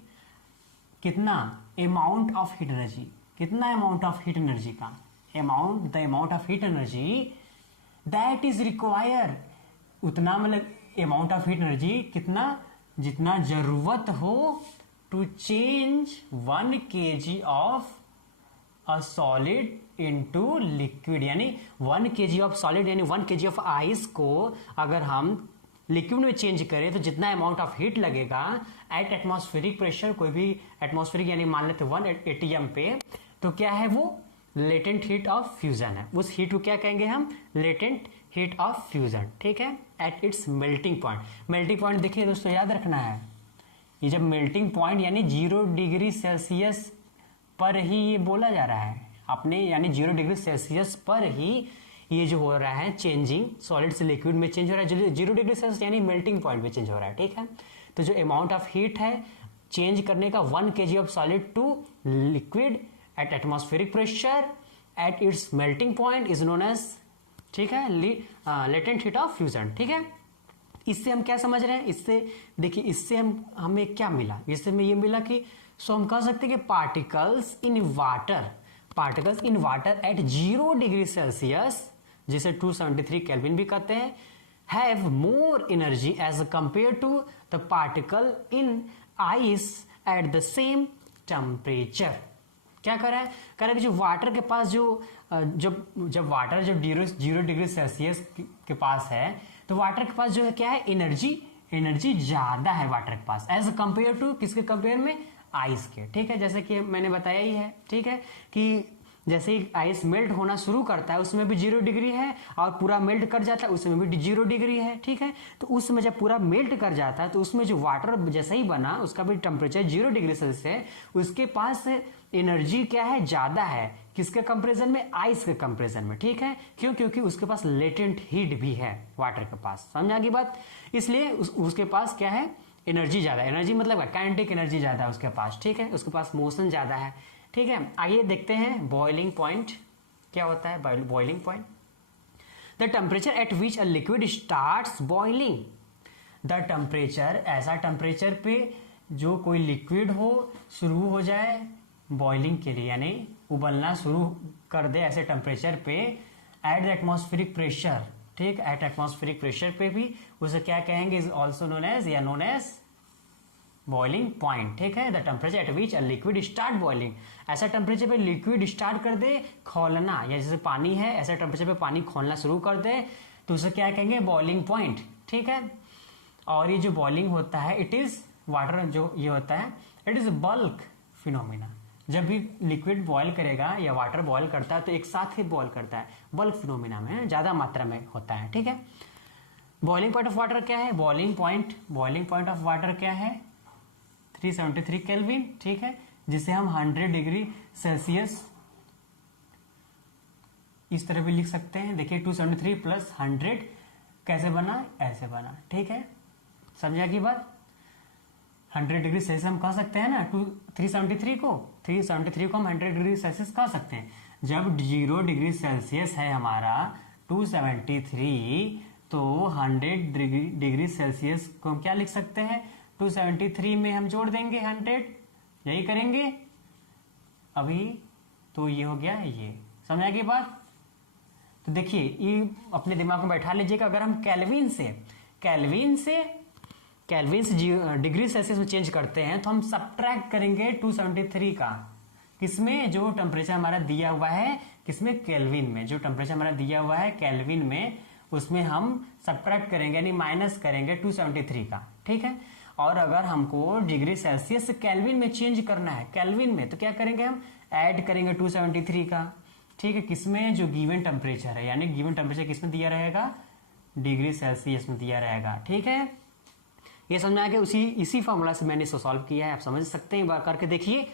कितना amount of heat energy, कितना amount of heat energy का amount, the amount of heat energy that is require, उतना मतलब अमाउंट ऑफ हीट एनर्जी कितना, जितना जरूरत हो to change 1 kg of a solid into liquid, यानी 1 kg ऑफ सॉलिड यानी 1 kg ऑफ आइस को अगर हम लिक्विड में चेंज करें तो जितना अमाउंट ऑफ हीट लगेगा एट एटमॉस्फेरिक प्रेशर, कोई भी एटमॉस्फेरिक यानी मान लेते 1 atm पे, तो क्या है वो लेटेंट हीट ऑफ फ्यूजन है। उस हीट को क्या कहेंगे हम, लेटेंट हीट ऑफ फ्यूजन। ठीक है, eight its melting point. Melting point देखिए दोस्तों, याद रखना है, ये जब मेल्टिंग पॉइंट यानी 0 डिग्री सेल्सियस पर ही ये बोला जा रहा है अपने, यानी 0 डिग्री सेल्सियस पर ही ये जो हो रहा है चेंजिंग, सॉलिड से लिक्विड में चेंज हो रहा है, 0 डिग्री सेल्सियस यानी मेल्टिंग पॉइंट में चेंज हो रहा है। ठीक है, तो जो अमाउंट ऑफ हीट है चेंज करने का 1 kg of solid to liquid at atmospheric pressure at its melting point is known as, ठीक है, लेटेंट हीट ऑफ फ्यूजन। ठीक है, इससे हम क्या समझ रहे हैं, इससे देखिए, इससे हमें क्या मिला, इससे हमें ये मिला कि सो हम कह सकते हैं कि particles in water at 0 degree Celsius, जिसे 273 केल्विन भी कहते हैं, have more energy as compare to the particle in ice at the same temperature. क्या कर रहा है, कह रहा है कि जो वाटर के पास जब वाटर जब 0 डिग्री सेल्सियस के पास है तो वाटर के पास जो है क्या है, एनर्जी ज्यादा है वाटर के पास एज कंपेयर टू, किसके कंपेयर में, आइस के। ठीक है, जैसे कि मैंने बताया ही है। ठीक है, कि जैसे ही आइस मेल्ट होना शुरू करता है उसमें भी 0 डिग्री है, और पूरा मेल्ट कर जाता है उसमें भी 0 डिग्री है। ठीक है, तो उसमें जब पूरा मेल्ट कर जाता है तो उसमें जो वाटर जैसा ही बना उसका भी टेम्परेचर 0 डिग्री सेल्सियस है, उसके पास एनर्जी क्या है, ज्यादा है, किसके कंपेरिजन में, आइस के कंपेरिजन में। ठीक है, क्यों, क्योंकि उसके पास लेटेंट हीट भी है वाटर के पास, समझा की बात। इसलिए उसके पास क्या है, एनर्जी ज्यादा, एनर्जी मतलब काइनेटिक एनर्जी ज्यादा है उसके पास। ठीक है, उसके पास मोशन ज्यादा है। ठीक है, आइए देखते हैं बॉइलिंग पॉइंट क्या होता है। Boiling point, the temperature at which a liquid starts boiling, the temperature, ऐसा टेम्परेचर पे जो कोई लिक्विड हो शुरू हो जाए बॉइलिंग के लिए, यानी उबलना शुरू कर दे ऐसे टेम्परेचर पे एट द एटमॉस्फेरिक प्रेशर, ठीक, एट एटमॉस्फेरिक प्रेशर पे भी उसे क्या कहेंगे, इज ऑल्सो नोन एज या नोन एज बॉइलिंग पॉइंट, ठीक है। The temperature at which a liquid start boiling, ऐसा टेम्परेचर पे लिक्विड स्टार्ट कर दे खौलना, या जैसे पानी है ऐसे टेम्परेचर पे पानी खोलना शुरू कर दे तो उसे क्या कहेंगे, बॉइलिंग पॉइंट, ठीक है। और ये जो बॉइलिंग होता है इट इज वाटर, जो ये होता है इट इज बल्क फिनोमिना। जब भी लिक्विड बॉयल करेगा या वाटर बॉयल करता है तो एक साथ ही बॉयल करता है, बल्क फिनोमिना में ज्यादा मात्रा में होता है, ठीक है। बॉइलिंग पॉइंट ऑफ वाटर क्या है, बॉइलिंग पॉइंट ऑफ वाटर क्या है, 373 केल्विन, ठीक है, जिसे हम 100 डिग्री सेल्सियस इस तरह भी लिख सकते हैं। देखिए 273 प्लस 100 कैसे बना, ऐसे बना, ठीक है, समझा की बात। 100 डिग्री सेल्सियस हम कह सकते हैं ना, 373 को हम 100 डिग्री सेल्सियस कह सकते हैं। जब 0 डिग्री सेल्सियस है हमारा 273, तो 100 डिग्री सेल्सियस को हम क्या लिख सकते हैं, 273 में हम जोड़ देंगे 100, यही करेंगे अभी, तो ये हो गया, ये समझ आ गई बात। तो देखिए ये अपने दिमाग में बैठा लीजिएगा, अगर हम केल्विन से डिग्री सेल्सियस में चेंज करते हैं तो हम सब्ट्रैक्ट करेंगे 273 का, किसमें, जो टेम्परेचर हमारा दिया हुआ है, किसमें, केल्विन में, जो टेम्परेचर हमारा दिया हुआ है केल्विन में, उसमें हम सब्ट्रैक्ट करेंगे यानी माइनस करेंगे 273 का, ठीक है। और अगर हमको डिग्री सेल्सियस से केल्विन में चेंज करना है, केल्विन में, तो क्या करेंगे, हम ऐड करेंगे 273 का, ठीक है, किसमें, जो गिवन टेम्परेचर है, यानी गिवन टेम्परेचर किसमें दिया रहेगा, डिग्री सेल्सियस में दिया रहेगा, ठीक है। ये समझ में आ गया, इसी फॉर्मूला से मैंने इसको सॉल्व किया है, आप समझ सकते हैं, बार करके देखिए।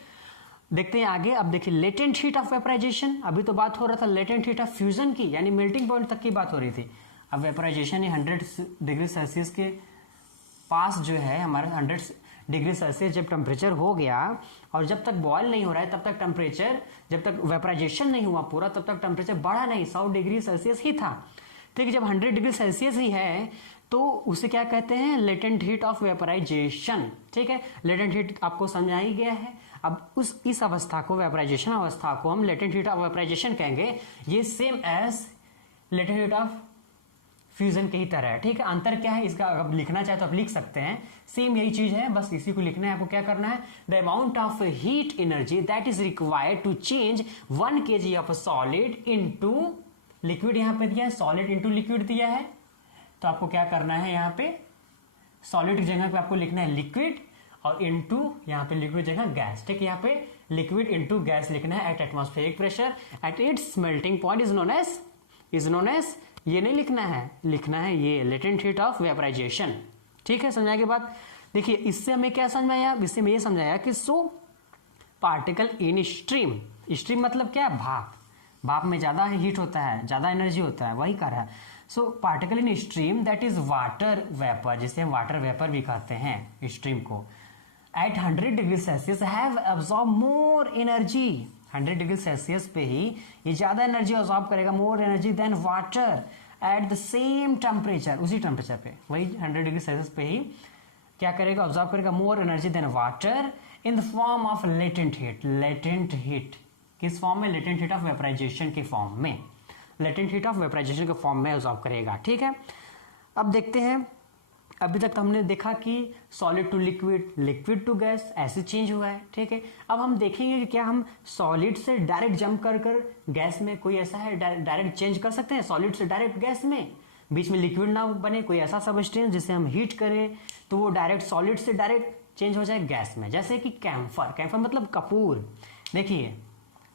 देखते हैं आगे। अब देखिए लेटेंट हीट ऑफ वेपराइजेशन, अभी तो बात हो रहा था लेटेंट हीट ऑफ फ्यूजन की, यानी मेल्टिंग पॉइंट तक की बात हो रही थी। अब वेपराइजेशन 100 डिग्री सेल्सियस के पास जो है हमारा 100 डिग्री सेल्सियस जब टेम्परेचर हो गया और जब तक बॉयल नहीं हो रहा है तब तक टेम्परेचर, जब तक वेपराइजेशन नहीं हुआ पूरा तब तक टेम्परेचर बढ़ा नहीं, 100 डिग्री सेल्सियस ही था। ठीक है, जब 100 डिग्री सेल्सियस ही है तो उसे क्या कहते हैं, लेटेंट हीट ऑफ वेपराइजेशन। ठीक है, लेटेंट हीट आपको समझा ही गया है। अब इस अवस्था को, वेपराइजेशन अवस्था को हम लेटेंट हीट ऑफ वेपराइजेशन कहेंगे। ये same as latent heat of fusion की ही तरह है। ठीक है, अंतर क्या है इसका, अगर लिखना चाहे तो आप लिख सकते हैं, सेम यही चीज है, बस इसी को लिखना है। आपको क्या करना है, the amount of heat energy that is required to change 1 kg of solid into liquid, यहां पे दिया है सॉलिड इनटू लिक्विड दिया है, तो आपको क्या करना है, यहाँ पे सॉलिड की जगह पे आपको लिखना है लिक्विड और इनटू यहाँ पे लिक्विड जगह गैस। ठीक है, यहाँ पे लिक्विड इनटू गैस लिखना है at atmospheric pressure at its melting point is known as ये नहीं लिखना है, लिखना है ये लेटेंट हीट ऑफ वेपराइजेशन। ठीक है, समझाने के बाद देखिए इससे हमें क्या समझाया, इससे मैं ये समझाया कि सो पार्टिकल इन स्ट्रीम, स्ट्रीम मतलब क्या है, भाप, भाप में ज्यादा हीट होता है, ज्यादा एनर्जी होता है, वही कर रहा है। So particle in stream that is water vapour, जिसे हम वाटर वेपर भी कहते हैं स्ट्रीम को, at 100 degree Celsius have absorb more energy. 100 degree Celsius पे ही ये ज्यादा एनर्जी ऑब्जॉर्ब करेगा, more energy than water at the same temperature, उसी टेम्परेचर पे, वही 100 डिग्री सेल्सियस पे ही क्या करेगा, ऑब्जॉर्ब करेगा more energy than water in the form of latent heat. Latent heat किस फॉर्म में, लेटेंट हीट ऑफ वेपराइजेशन के फॉर्म में, लेटेंट हीट ऑफ वेपराइजेशन के फॉर्म में ऑब्जॉर्ब करेगा। ठीक है, अब देखते हैं, अभी तक हमने देखा कि solid to liquid, liquid to gas ऐसे चेंज हुआ है। ठीक है, अब हम देखेंगे कि क्या हम सॉलिड से डायरेक्ट जंप कर गैस में, कोई ऐसा है डायरेक्ट चेंज कर सकते हैं सॉलिड से डायरेक्ट गैस में, बीच में लिक्विड ना बने, कोई ऐसा सबस्टेंस जिसे हम हीट करें तो वो डायरेक्ट सॉलिड से डायरेक्ट चेंज हो जाए गैस में, जैसे कि कैम्फर। कैम्फर मतलब कपूर, देखिए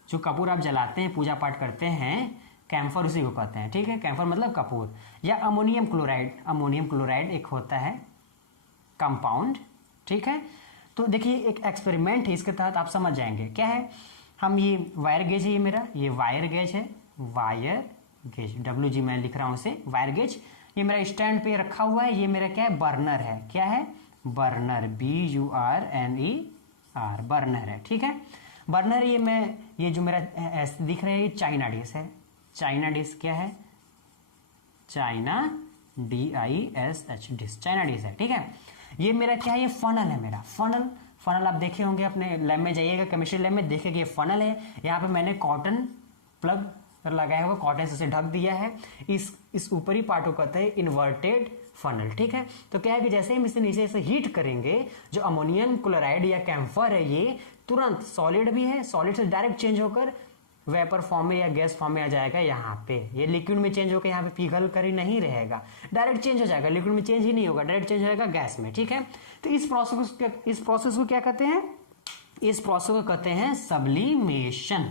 जो कपूर आप जलाते हैं, पूजा पाठ करते हैं, कैम्फर उसी को कहते हैं। ठीक है, कैम्फर मतलब कपूर। या अमोनियम क्लोराइड, अमोनियम क्लोराइड एक होता है कंपाउंड। ठीक है, तो देखिए एक एक्सपेरिमेंट है, इसके तहत आप समझ जाएंगे क्या है। हम ये वायर गेज है, ये मेरा ये वायर गेज है, वायर गेज WG मैं लिख रहा हूं इसे, वायर गेज। ये मेरा स्टैंड पे रखा हुआ है, ये मेरा क्या है, बर्नर है। क्या है, बर्नर, BURNER, बर्नर है। ठीक है, बर्नर ये जो मेरा दिख रहा है ये चाइना डिश है। चाइना डिश क्या है, China DISH, dish, China dish है, ठीक है। ये मेरा क्या है, ये फनल है मेरा, फनल आप देखे होंगे अपने लैब में, जाइएगा केमिस्ट्री लैब में देखेंगे ये फनल है। यहाँ पे मैंने कॉटन प्लग लगाया हुआ, कॉटन से ढक दिया है। इस ऊपरी पार्ट को कहते हैं इन्वर्टेड फनल, ठीक है। तो क्या है कि जैसे हम इसे नीचे से हीट करेंगे, जो अमोनियम क्लोराइड या कैम्फर है ये तुरंत सॉलिड भी है, सॉलिड से डायरेक्ट चेंज होकर वेपर फॉर्म में या गैस फॉर्म में आ जाएगा। यहाँ पे ये लिक्विड में चेंज होकर यहाँ पे पिघल कर ही नहीं रहेगा, डायरेक्ट चेंज हो जाएगा, लिक्विड में चेंज ही नहीं होगा, डायरेक्ट चेंज हो जाएगा गैस में, ठीक है। तो इस प्रोसेस को क्या कहते हैं, इस प्रोसेस को कहते हैं सब्लिमेशन।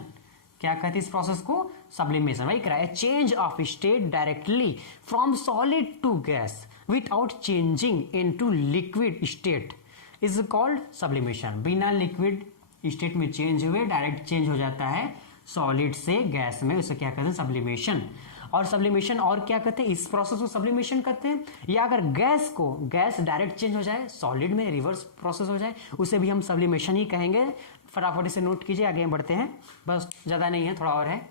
क्या कहते हैं इस प्रोसेस को, सब्लिमेशन। वही करा है, change of state directly from solid to gas without changing into liquid state is called sublimation. बिना लिक्विड स्टेट में चेंज हुए डायरेक्ट चेंज हो जाता है सॉलिड से गैस में, उसे क्या कहते हैं सब्लिमेशन। और सब्लिमेशन और क्या कहते हैं, इस प्रोसेस को सब्लिमेशन कहते हैं। या अगर गैस डायरेक्ट चेंज हो जाए सॉलिड में, रिवर्स प्रोसेस हो जाए, उसे भी हम सब्लिमेशन ही कहेंगे। फटाफट से नोट कीजिए, आगे बढ़ते हैं, बस ज़्यादा नहीं है, थोड़ा और है।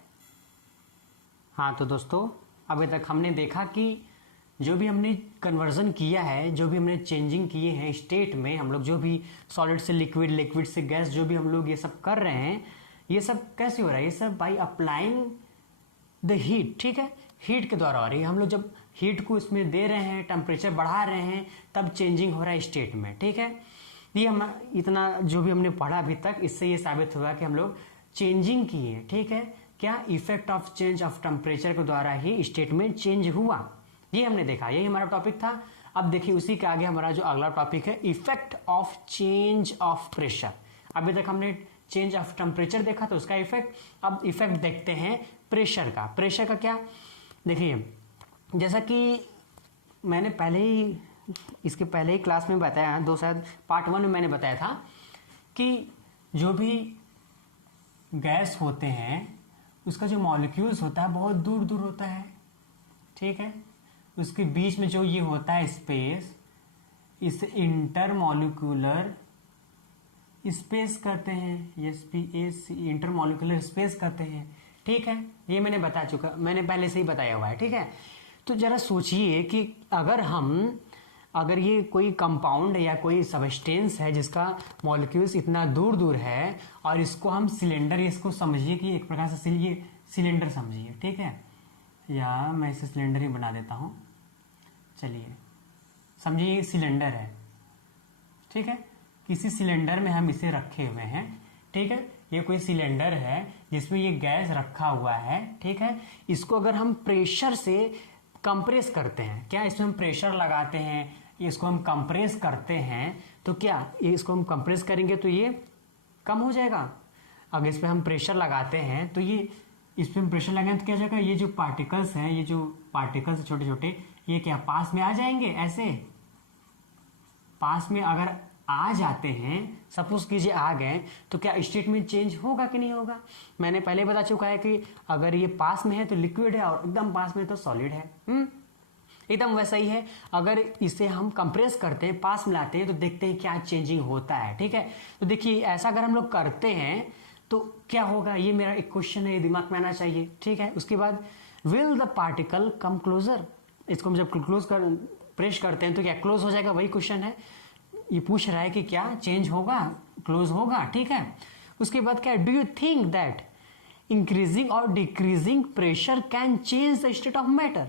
हाँ तो दोस्तों, अभी तक हमने देखा कि जो भी हमने कन्वर्जन किया है, जो भी हमने चेंजिंग किए हैं स्टेट में, हम लोग जो भी सॉलिड से लिक्विड, लिक्विड से गैस, जो भी हम लोग ये सब कर रहे हैं, ये सब कैसे हो रहा है, ये सब बाई अप्लाइंग द हीट, ठीक है, हीट के द्वारा हो रही है। हम लोग जब हीट को इसमें दे रहे हैं, टेम्परेचर बढ़ा रहे हैं, तब चेंजिंग हो रहा है स्टेट में, ठीक है। ये हम इतना जो भी हमने पढ़ा अभी तक, इससे ये साबित हुआ कि हम लोग चेंजिंग किए, ठीक है। क्या, effect of change of temperature के द्वारा ही स्टेट में चेंज हुआ, ये हमने देखा, यही हमारा टॉपिक था। अब देखिए उसी के आगे हमारा जो अगला टॉपिक है, effect of change of pressure. अभी तक हमने चेंज ऑफ टेम्परेचर देखा तो उसका इफेक्ट, अब इफेक्ट देखते हैं प्रेशर का। प्रेशर का क्या, देखिए जैसा कि मैंने पहले ही इसके पहले ही क्लास में बताया, दो शायद पार्ट 1 में मैंने बताया था कि जो भी गैस होते हैं उसका जो मॉलिक्यूल्स होता है बहुत दूर दूर होता है, ठीक है। उसके बीच में जो ये होता है स्पेस, इसे इंटरमॉलिक्यूलर स्पेस कहते हैं, इंटरमॉलिक्यूलर स्पेस कहते हैं, ठीक है। ये मैंने मैंने पहले से ही बताया हुआ है, ठीक है। तो जरा सोचिए कि अगर ये कोई कंपाउंड या कोई सबस्टेंस है जिसका मॉलिक्यूल्स इतना दूर दूर है, और इसको हम सिलेंडर, इसको समझिए कि एक प्रकार से ये सिलेंडर समझिए, ठीक है, या मैं इसे सिलेंडर ही बना देता हूँ, चलिए समझिए ये सिलेंडर है, ठीक है। किसी सिलेंडर में हम इसे रखे हुए हैं, ठीक है। ये कोई सिलेंडर है जिसमें ये गैस रखा हुआ है, ठीक है। इसको अगर हम प्रेशर से कंप्रेस करते हैं, क्या इसमें हम प्रेशर लगाते हैं, इसको हम कंप्रेस करते हैं, तो क्या इसको हम कंप्रेस करेंगे तो ये कम हो जाएगा। अगर इस पर हम प्रेशर लगाते हैं तो ये, इस पर हम प्रेशर लगाएंगे तो क्या हो जाएगा, ये जो पार्टिकल्स हैं, ये जो पार्टिकल्स छोटे छोटे, ये क्या पास में आ जाएंगे, ऐसे पास में अगर आ जाते हैं, सपोज कीजिए आ गए, तो क्या स्टेट में चेंज होगा कि नहीं होगा। मैंने पहले बता चुका है कि अगर ये पास में है तो लिक्विड है, और एकदम पास में तो सॉलिड है। एकदम वैसा ही है, अगर इसे हम कंप्रेस करते हैं, पास में लाते हैं, तो देखते हैं क्या चेंजिंग होता है, ठीक है। तो देखिए ऐसा अगर हम लोग करते हैं तो क्या होगा, ये मेरा एक क्वेश्चन है, ये दिमाग में आना चाहिए, ठीक है। उसके बाद will the particle come closer, इसको हम जब प्रेस करते हैं तो क्या क्लोज हो जाएगा, वही क्वेश्चन है। ये पूछ रहा है कि क्या चेंज होगा, क्लोज होगा, ठीक है। उसके बाद क्या, do you think that increasing और decreasing pressure can change the state of matter,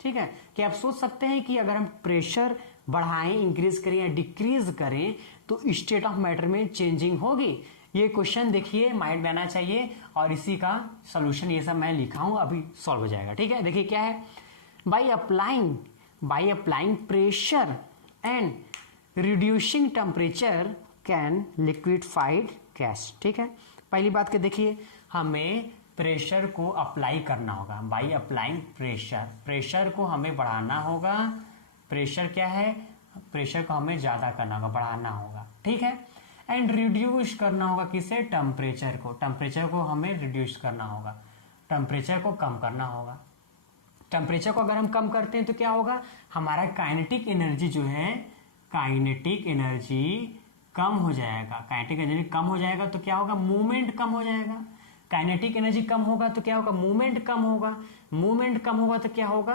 ठीक है। क्या आप सोच सकते हैं कि अगर हम प्रेशर बढ़ाएं, इंक्रीज करें या डिक्रीज करें तो स्टेट ऑफ मैटर में चेंजिंग होगी। ये क्वेश्चन देखिए माइंड में आना चाहिए, और इसी का सोल्यूशन ये सब मैं लिखा हूं, अभी सॉल्व हो जाएगा, ठीक है। देखिए क्या है, by applying pressure and reducing temperature can liquefied gas, ठीक है। पहली बात के देखिए, हमें प्रेशर को अप्लाई करना होगा, बाई अप्लाइंग प्रेशर को हमें बढ़ाना होगा। प्रेशर क्या है, प्रेशर को हमें ज्यादा करना होगा, बढ़ाना होगा, ठीक है। एंड रिड्यूस करना होगा किसे, टेम्परेचर को हमें रिड्यूस करना होगा, टेम्परेचर को कम करना होगा। टेम्परेचर को अगर हम कम करते हैं तो क्या होगा, हमारा काइनेटिक एनर्जी जो है, काइनेटिक एनर्जी कम हो जाएगा। काइनेटिक एनर्जी कम हो जाएगा तो क्या होगा, मूवमेंट कम हो जाएगा। काइनेटिक एनर्जी कम होगा तो क्या होगा, मूवमेंट कम होगा। मूवमेंट कम होगा तो क्या होगा,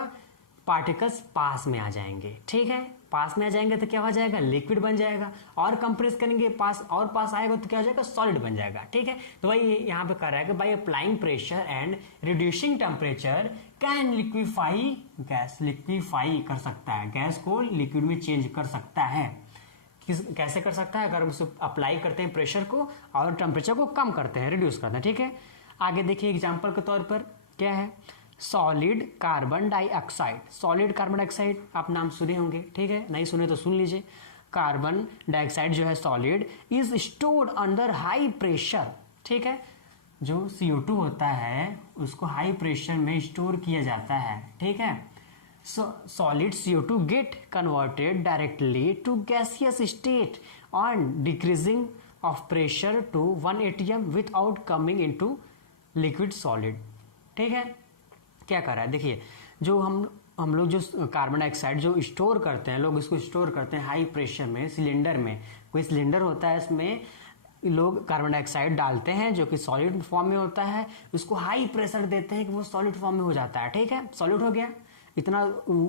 पार्टिकल्स पास में आ जाएंगे, ठीक है। पास में आ जाएंगे तो क्या हो जाएगा, लिक्विड बन जाएगा, और कंप्रेस करेंगे पास और पास आएगा तो क्या हो जाएगा, सॉलिड बन जाएगा, ठीक है। तो भाई यहाँ पे कर रहा है कि by applying pressure and reducing temperature can liquefy gas, liquefy कर सकता है, गैस को लिक्विड में चेंज कर सकता है। कैसे कर सकता है, अगर हम उसे अप्लाई करते हैं प्रेशर को और टेम्परेचर को कम करते हैं, रिड्यूस करते हैं, ठीक है। आगे देखिए एग्जाम्पल के तौर पर क्या है, solid carbon dioxide. Solid carbon dioxide आप नाम सुने होंगे, ठीक है, नहीं सुने तो सुन लीजिए। कार्बन डाइऑक्साइड जो है solid is stored under high pressure, ठीक है। जो CO2 होता है उसको हाई प्रेशर में स्टोर किया जाता है, ठीक है। Solid CO2 get converted directly to gaseous state on decreasing of pressure to 1 atm without coming into liquid solid, ठीक है। क्या कर रहा है, देखिए जो हम लोग जो कार्बन डाइऑक्साइड जो स्टोर करते हैं, लोग इसको स्टोर करते हैं हाई प्रेशर में, सिलेंडर में, कोई सिलेंडर होता है, इसमें लोग कार्बन डाइऑक्साइड डालते हैं जो कि सॉलिड फॉर्म में होता है, उसको हाई प्रेशर देते हैं कि वो सॉलिड फॉर्म में हो जाता है, ठीक है, सॉलिड हो गया। इतना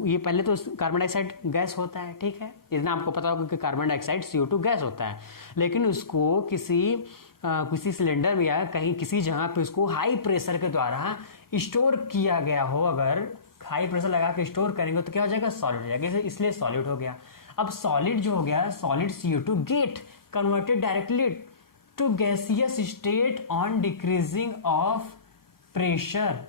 ये पहले तो कार्बन डाइऑक्साइड गैस होता है, ठीक है, इतना आपको पता होगा कि कार्बन डाइऑक्साइड CO2 गैस होता है, लेकिन उसको किसी सिलेंडर में या कहीं किसी जगह पे उसको हाई प्रेशर के द्वारा स्टोर किया गया हो, अगर हाई प्रेशर लगा के स्टोर करेंगे तो क्या हो जाएगा, सॉलिड हो जाएगा, इसलिए सॉलिड हो गया। अब सॉलिड जो हो गया, solid CO2 get converted directly to gaseous state on decreasing of pressure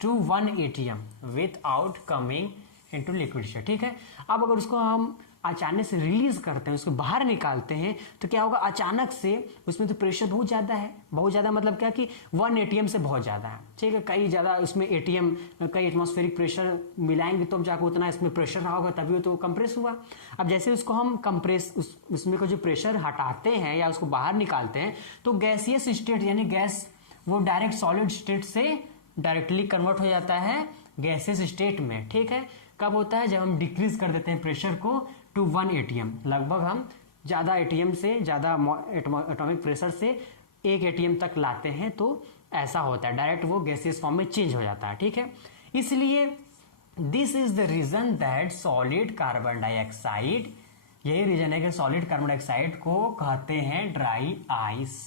to 1 atm without coming into liquid state, ठीक है। अब अगर उसको हम अचानक से रिलीज करते हैं, उसको बाहर निकालते हैं तो क्या होगा, अचानक से उसमें तो प्रेशर बहुत ज्यादा है, बहुत ज्यादा मतलब क्या कि 1 atm से बहुत ज्यादा है, ठीक है। कई ज्यादा उसमें ATM कई एटमॉस्फेरिक प्रेशर मिलाएंगे तो जाकर उतना इसमें प्रेशर रहा होगा, तभी तो कंप्रेस हुआ। अब जैसे उसको हम कंप्रेस उसमें का जो प्रेशर हटाते हैं या उसको बाहर निकालते हैं तो गैसियस स्टेट यानी गैस वो डायरेक्ट सॉलिड स्टेट से डायरेक्टली कन्वर्ट हो जाता है गैसियस स्टेट में, ठीक है। कब होता है, जब हम डिक्रीज कर देते हैं प्रेशर को टू 1 atm, लगभग हम ज्यादा ATM से, ज्यादा एटॉमिक प्रेशर से 1 atm तक लाते हैं, तो ऐसा होता है, डायरेक्ट वो गैसियस फॉर्म में चेंज हो जाता है, ठीक है। इसलिए this is the reason that solid carbon dioxide, यही रीजन है कि सॉलिड कार्बन डाइऑक्साइड को कहते हैं ड्राई आइस,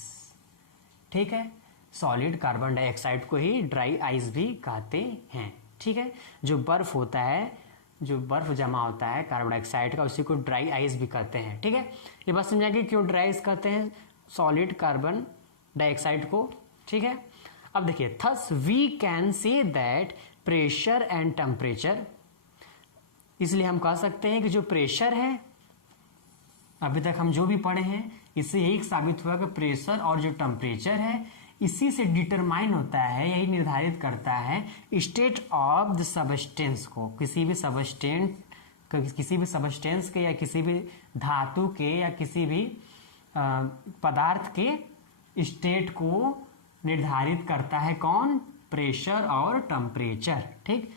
ठीक है। सॉलिड कार्बन डाइऑक्साइड को ही ड्राई आइस भी कहते हैं, ठीक है। जो बर्फ होता है, जो बर्फ जमा होता है कार्बन डाइऑक्साइड का, उसी को ड्राई आइस भी कहते हैं, ठीक है। ये बात समझाएंगे क्यों ड्राई आइस कहते हैं सॉलिड कार्बन डाइऑक्साइड को, ठीक है। अब देखिए, thus we can say that pressure and temperature, इसलिए हम कह सकते हैं कि जो प्रेशर है, अभी तक हम जो भी पढ़े हैं इससे यही साबित हुआ कि प्रेशर और जो टेम्परेचर है इसी से डिटरमाइन होता है, यही निर्धारित करता है स्टेट ऑफ द सबस्टेंस को, किसी भी सबस्टेंस के या किसी भी धातु के या किसी भी पदार्थ के स्टेट को निर्धारित करता है कौन, प्रेशर और टेम्परेचर, ठीक।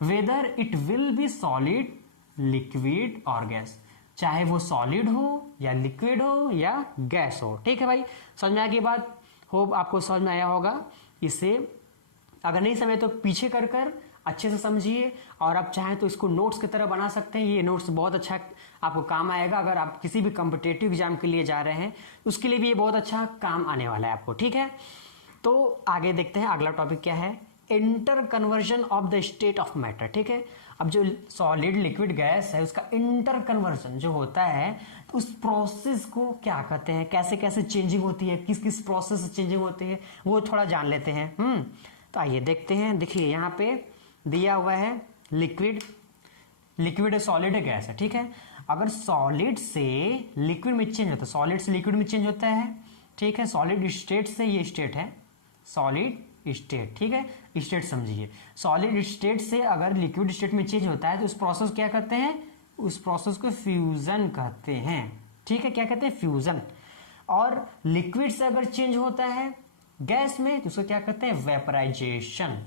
Whether it will be solid, liquid और गैस, चाहे वो सॉलिड हो या लिक्विड हो या गैस हो, ठीक है भाई। समझ में आ गई बात, होप आपको समझ में आया होगा। इसे अगर नहीं समझे तो पीछे कर अच्छे से समझिए, और आप चाहें तो इसको नोट्स की तरह बना सकते हैं। ये नोट्स बहुत अच्छा आपको काम आएगा, अगर आप किसी भी कॉम्पिटिटिव एग्जाम के लिए जा रहे हैं उसके लिए भी ये बहुत अच्छा काम आने वाला है आपको, ठीक है। तो आगे देखते हैं अगला टॉपिक क्या है, inter conversion of the state of matter, ठीक है। अब जो सॉलिड लिक्विड गैस है उसका इंटर कन्वर्जन जो होता है, तो उस प्रोसेस को क्या कहते हैं, कैसे कैसे चेंजिंग होती है, किस किस प्रोसेस से चेंजिंग होती है, वो थोड़ा जान लेते हैं। तो आइए देखते हैं। देखिए यहाँ पे दिया हुआ है लिक्विड है, सॉलिड है, गैस है, ठीक है। अगर सॉलिड से लिक्विड में चेंज होता है, सॉलिड से लिक्विड में चेंज होता है, ठीक है। सॉलिड स्टेट से, ये स्टेट है सॉलिड स्टेट, ठीक है, स्टेट समझिए। सॉलिड स्टेट से अगर लिक्विड स्टेट में चेंज होता है तो उस प्रोसेस क्या कहते हैं, उस प्रोसेस को फ्यूजन कहते हैं, ठीक है। क्या कहते हैं, फ्यूजन। और लिक्विड से अगर चेंज होता है गैस में तो उसको क्या कहते हैं, वेपराइजेशन।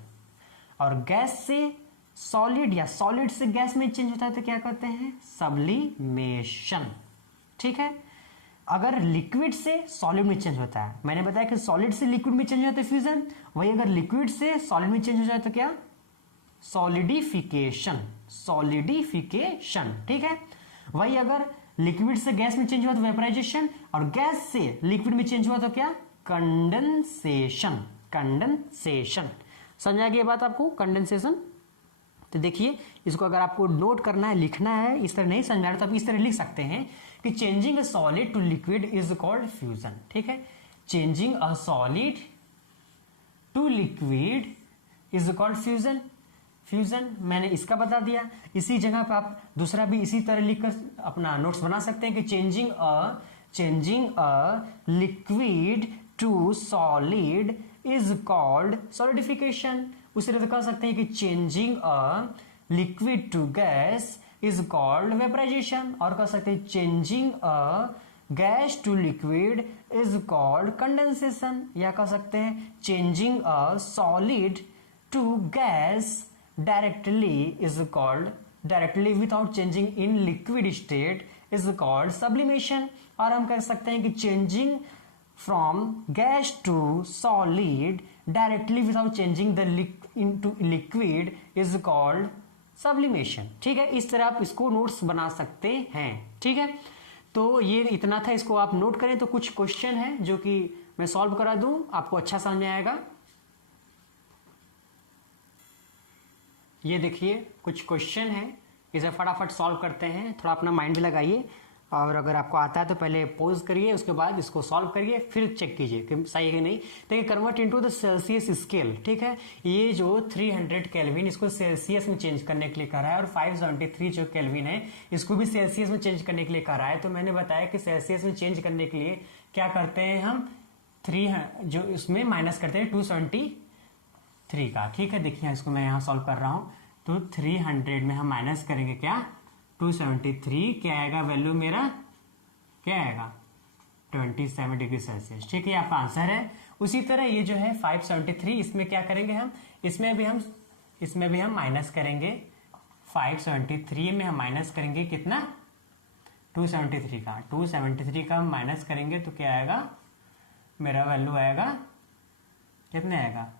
और गैस से सॉलिड या सॉलिड से गैस में चेंज होता है तो क्या कहते हैं, सब्लिमेशन, ठीक है। अगर लिक्विड से सॉलिड में चेंज होता है, मैंने बताया कि सॉलिड से लिक्विड में चेंज होता है फ्यूजन, वही अगर लिक्विड से सॉलिड में चेंज हो जाए तो क्या, सॉलिडिफिकेशन, सॉलिडिफिकेशन, ठीक है। वही अगर लिक्विड से गैस में चेंज हुआ तो वेपराइजेशन, और गैस से लिक्विड में चेंज हुआ तो क्या, कंडेंसेशन, कंडेंसेशन। समझ आ गई बात आपको, कंडेंसेशन। तो देखिए इसको अगर आपको नोट करना है, लिखना है, इस तरह नहीं समझना है तो आप इस तरह लिख सकते हैं कि changing a solid to liquid is called fusion, ठीक है। Changing a solid to liquid is called fusion, fusion मैंने इसका बता दिया। इसी जगह पे आप दूसरा भी इसी तरह लिखकर अपना नोट्स बना सकते हैं कि changing a liquid to solid is called solidification. उसी तरह कह सकते हैं कि changing a liquid to gas is called vaporisation, और कह सकते हैं changing a gas to liquid is called condensation, या कह सकते हैं changing a solid to gas directly is called, directly without changing in liquid state is called sublimation। और हम कह सकते हैं कि changing from gas to solid directly without changing the into liquid is called sublimation, ठीक है। इस तरह आप इसको नोट्स बना सकते हैं, ठीक है। तो ये इतना था, इसको आप नोट करें। तो कुछ क्वेश्चन है जो कि मैं सॉल्व करा दूं, आपको अच्छा समझ में आएगा। ये देखिए कुछ क्वेश्चन है, इसे फटाफट सॉल्व करते हैं। थोड़ा अपना माइंड भी लगाइए, और अगर आपको आता है तो पहले पॉज करिए, उसके बाद इसको सॉल्व करिए, फिर चेक कीजिए कि सही है नहीं। देखिए convert into the Celsius scale, ठीक है। ये जो 300 केल्विन इसको सेल्सियस में चेंज करने के लिए कह रहा है, और 573 जो केल्विन है इसको भी सेल्सियस में चेंज करने के लिए कह रहा है। तो मैंने बताया कि सेल्सियस में चेंज करने के लिए क्या करते हैं हम, 3 जो इसमें माइनस करते हैं 273 का, ठीक है। देखिए इसको मैं यहाँ सॉल्व कर रहा हूँ। तो 300 में हम माइनस करेंगे क्या, 273, क्या आएगा वैल्यू मेरा, क्या आएगा 27 डिग्री सेल्सियस, ठीक है। ये आपका आंसर है। उसी तरह ये जो है 573, इसमें क्या करेंगे हम, इसमें भी हम माइनस करेंगे। 573 में हम माइनस करेंगे कितना, 273 का हम माइनस करेंगे तो क्या आएगा, मेरा वैल्यू आएगा कितने आएगा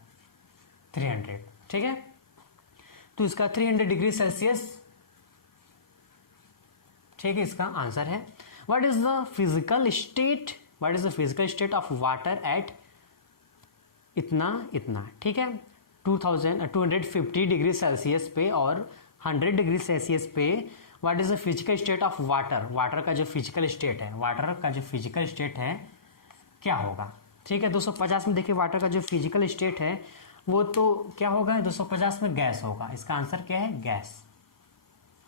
300, ठीक है। तो इसका 300 डिग्री सेल्सियस, ठीक है, इसका आंसर है। What is the physical state of water at इतना, ठीक है, 250 डिग्री सेल्सियस पे और 100 डिग्री सेल्सियस पे। What is the physical state of water का जो फिजिकल स्टेट है क्या होगा, ठीक है। 250 में देखिए वाटर का जो फिजिकल स्टेट है वो तो क्या होगा, 250 में गैस होगा। इसका आंसर क्या है, गैस,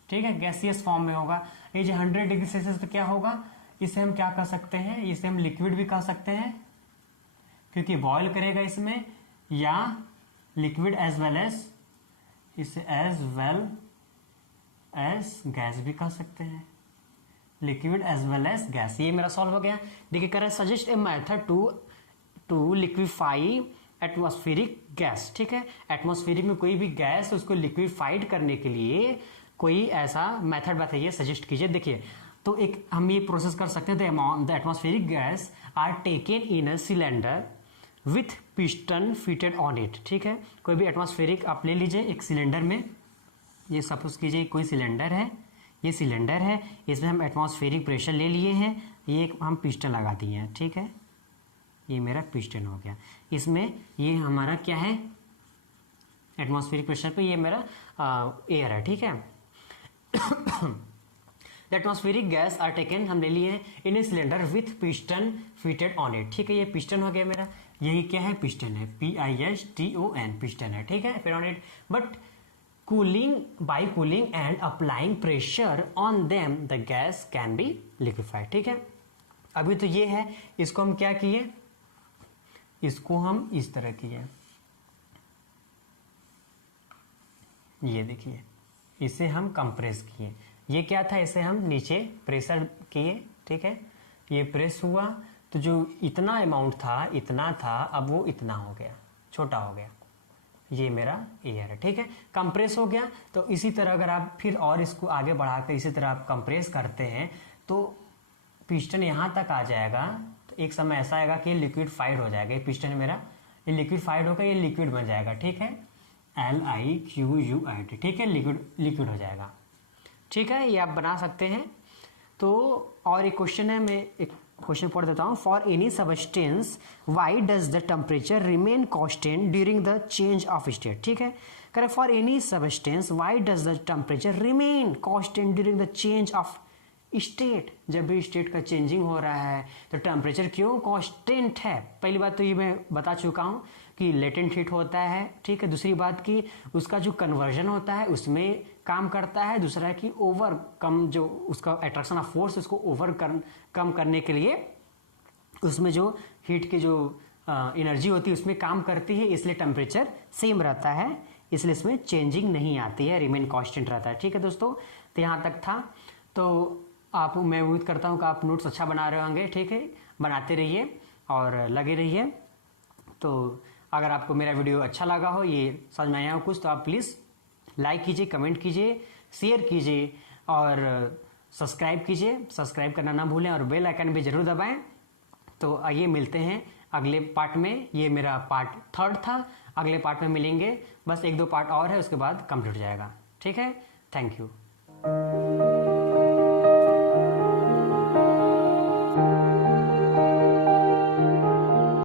ठीक है, गैसियस फॉर्म में होगा। ये जो 100 डिग्री सेल्सियस पे क्या होगा, इसे हम क्या कह सकते हैं, इसे हम लिक्विड भी कह सकते हैं क्योंकि बॉयल करेगा इसमें, या liquid as well as gas भी कह सकते हैं, liquid as well as gas. ये मेरा सॉल्व हो गया। देखिए कर suggest a method to liquefy atmospheric gas, ठीक है। एटमॉस्फेरिक में कोई भी गैस उसको लिक्विफाइड करने के लिए कोई ऐसा मेथड बताइए, सजेस्ट कीजिए। देखिए तो एक हम ये प्रोसेस कर सकते हैं, the atmospheric gas are taken in a cylinder with piston fitted on it, ठीक है। कोई भी एटमॉस्फेरिक आप ले लीजिए एक सिलेंडर में, ये सपोज कीजिए कोई सिलेंडर है, ये सिलेंडर है, इसमें हम एटमॉस्फेरिक प्रेशर ले लिए हैं, ये हम पिस्टन लगा दिए हैं, ठीक है। ये मेरा पिस्टन हो गया, इसमें ये हमारा क्या है, एटमॉस्फेरिक प्रेशर पे ये मेरा एयर है, ठीक है। एटमॉस्फेरिक गैस आर टेकन, हम ले लिए हैं in a cylinder with piston fitted on it, ठीक है। ये पिस्टन हो गया मेरा, यही क्या है, पिस्टन है, PISTON, पिस्टन है, ठीक है, फिर on it. But by cooling and applying pressure on them the gas can be liquefied, ठीक है। अभी तो ये है, इसको हम क्या किए, इसको हम इस तरह किए, ये देखिए इसे हम कंप्रेस किए। ये क्या था, इसे हम नीचे प्रेशर किए, ठीक है। ये प्रेस हुआ तो जो इतना अमाउंट था, इतना था, अब वो इतना हो गया, छोटा हो गया, ये मेरा एयर है, ठीक है। कंप्रेस हो गया। तो इसी तरह अगर आप फिर और इसको आगे बढ़ाकर इसी तरह आप कंप्रेस करते हैं तो पिस्टन यहाँ तक आ जाएगा। तो एक समय ऐसा आएगा कि लिक्विफाइड हो जाएगा, ये पिस्टन मेरा, ये लिक्विफाइड होकर ये लिक्विड बन जाएगा, ठीक है। LIQUID, ठीक है, लिक्विड हो जाएगा। ठीक है, ये आप बना सकते हैं। तो और एक क्वेश्चन है, मैं एक क्वेश्चन पढ़ देता हूँ। For any substance why does the temperature remain constant during the change of state. ठीक है, करें for any substance why does the temperature remain constant during the change of state. जब भी स्टेट का चेंजिंग हो रहा है तो टेम्परेचर क्यों कांस्टेंट है। पहली बात तो ये मैं बता चुका हूँ कि लेटेंट हीट होता है। ठीक है, दूसरी बात कि उसका जो कन्वर्जन होता है उसमें काम करता है। दूसरा है कि ओवर कम जो उसका अट्रैक्शन ऑफ फोर्स उसको कम करने के लिए उसमें जो हीट की जो एनर्जी होती है उसमें काम करती है, इसलिए टेम्परेचर सेम रहता है, इसलिए इसमें चेंजिंग नहीं आती है, रिमेन कांस्टेंट रहता है। ठीक है दोस्तों, तो यहाँ तक था। तो मैं उम्मीद करता हूँ कि आप नोट्स अच्छा बना रहे होंगे। ठीक है, बनाते रहिए और लगे रहिए। तो अगर आपको मेरा वीडियो अच्छा लगा हो, ये समझ में आया हो कुछ, तो आप प्लीज़ लाइक कीजिए, कमेंट कीजिए, शेयर कीजिए और सब्सक्राइब कीजिए। सब्सक्राइब करना ना भूलें और बेल आइकन भी जरूर दबाएं। तो आइए मिलते हैं अगले पार्ट में। ये मेरा पार्ट 3 था, अगले पार्ट में मिलेंगे। बस 1-2 पार्ट और है, उसके बाद कंप्लीट हो जाएगा। ठीक है, थैंक यू।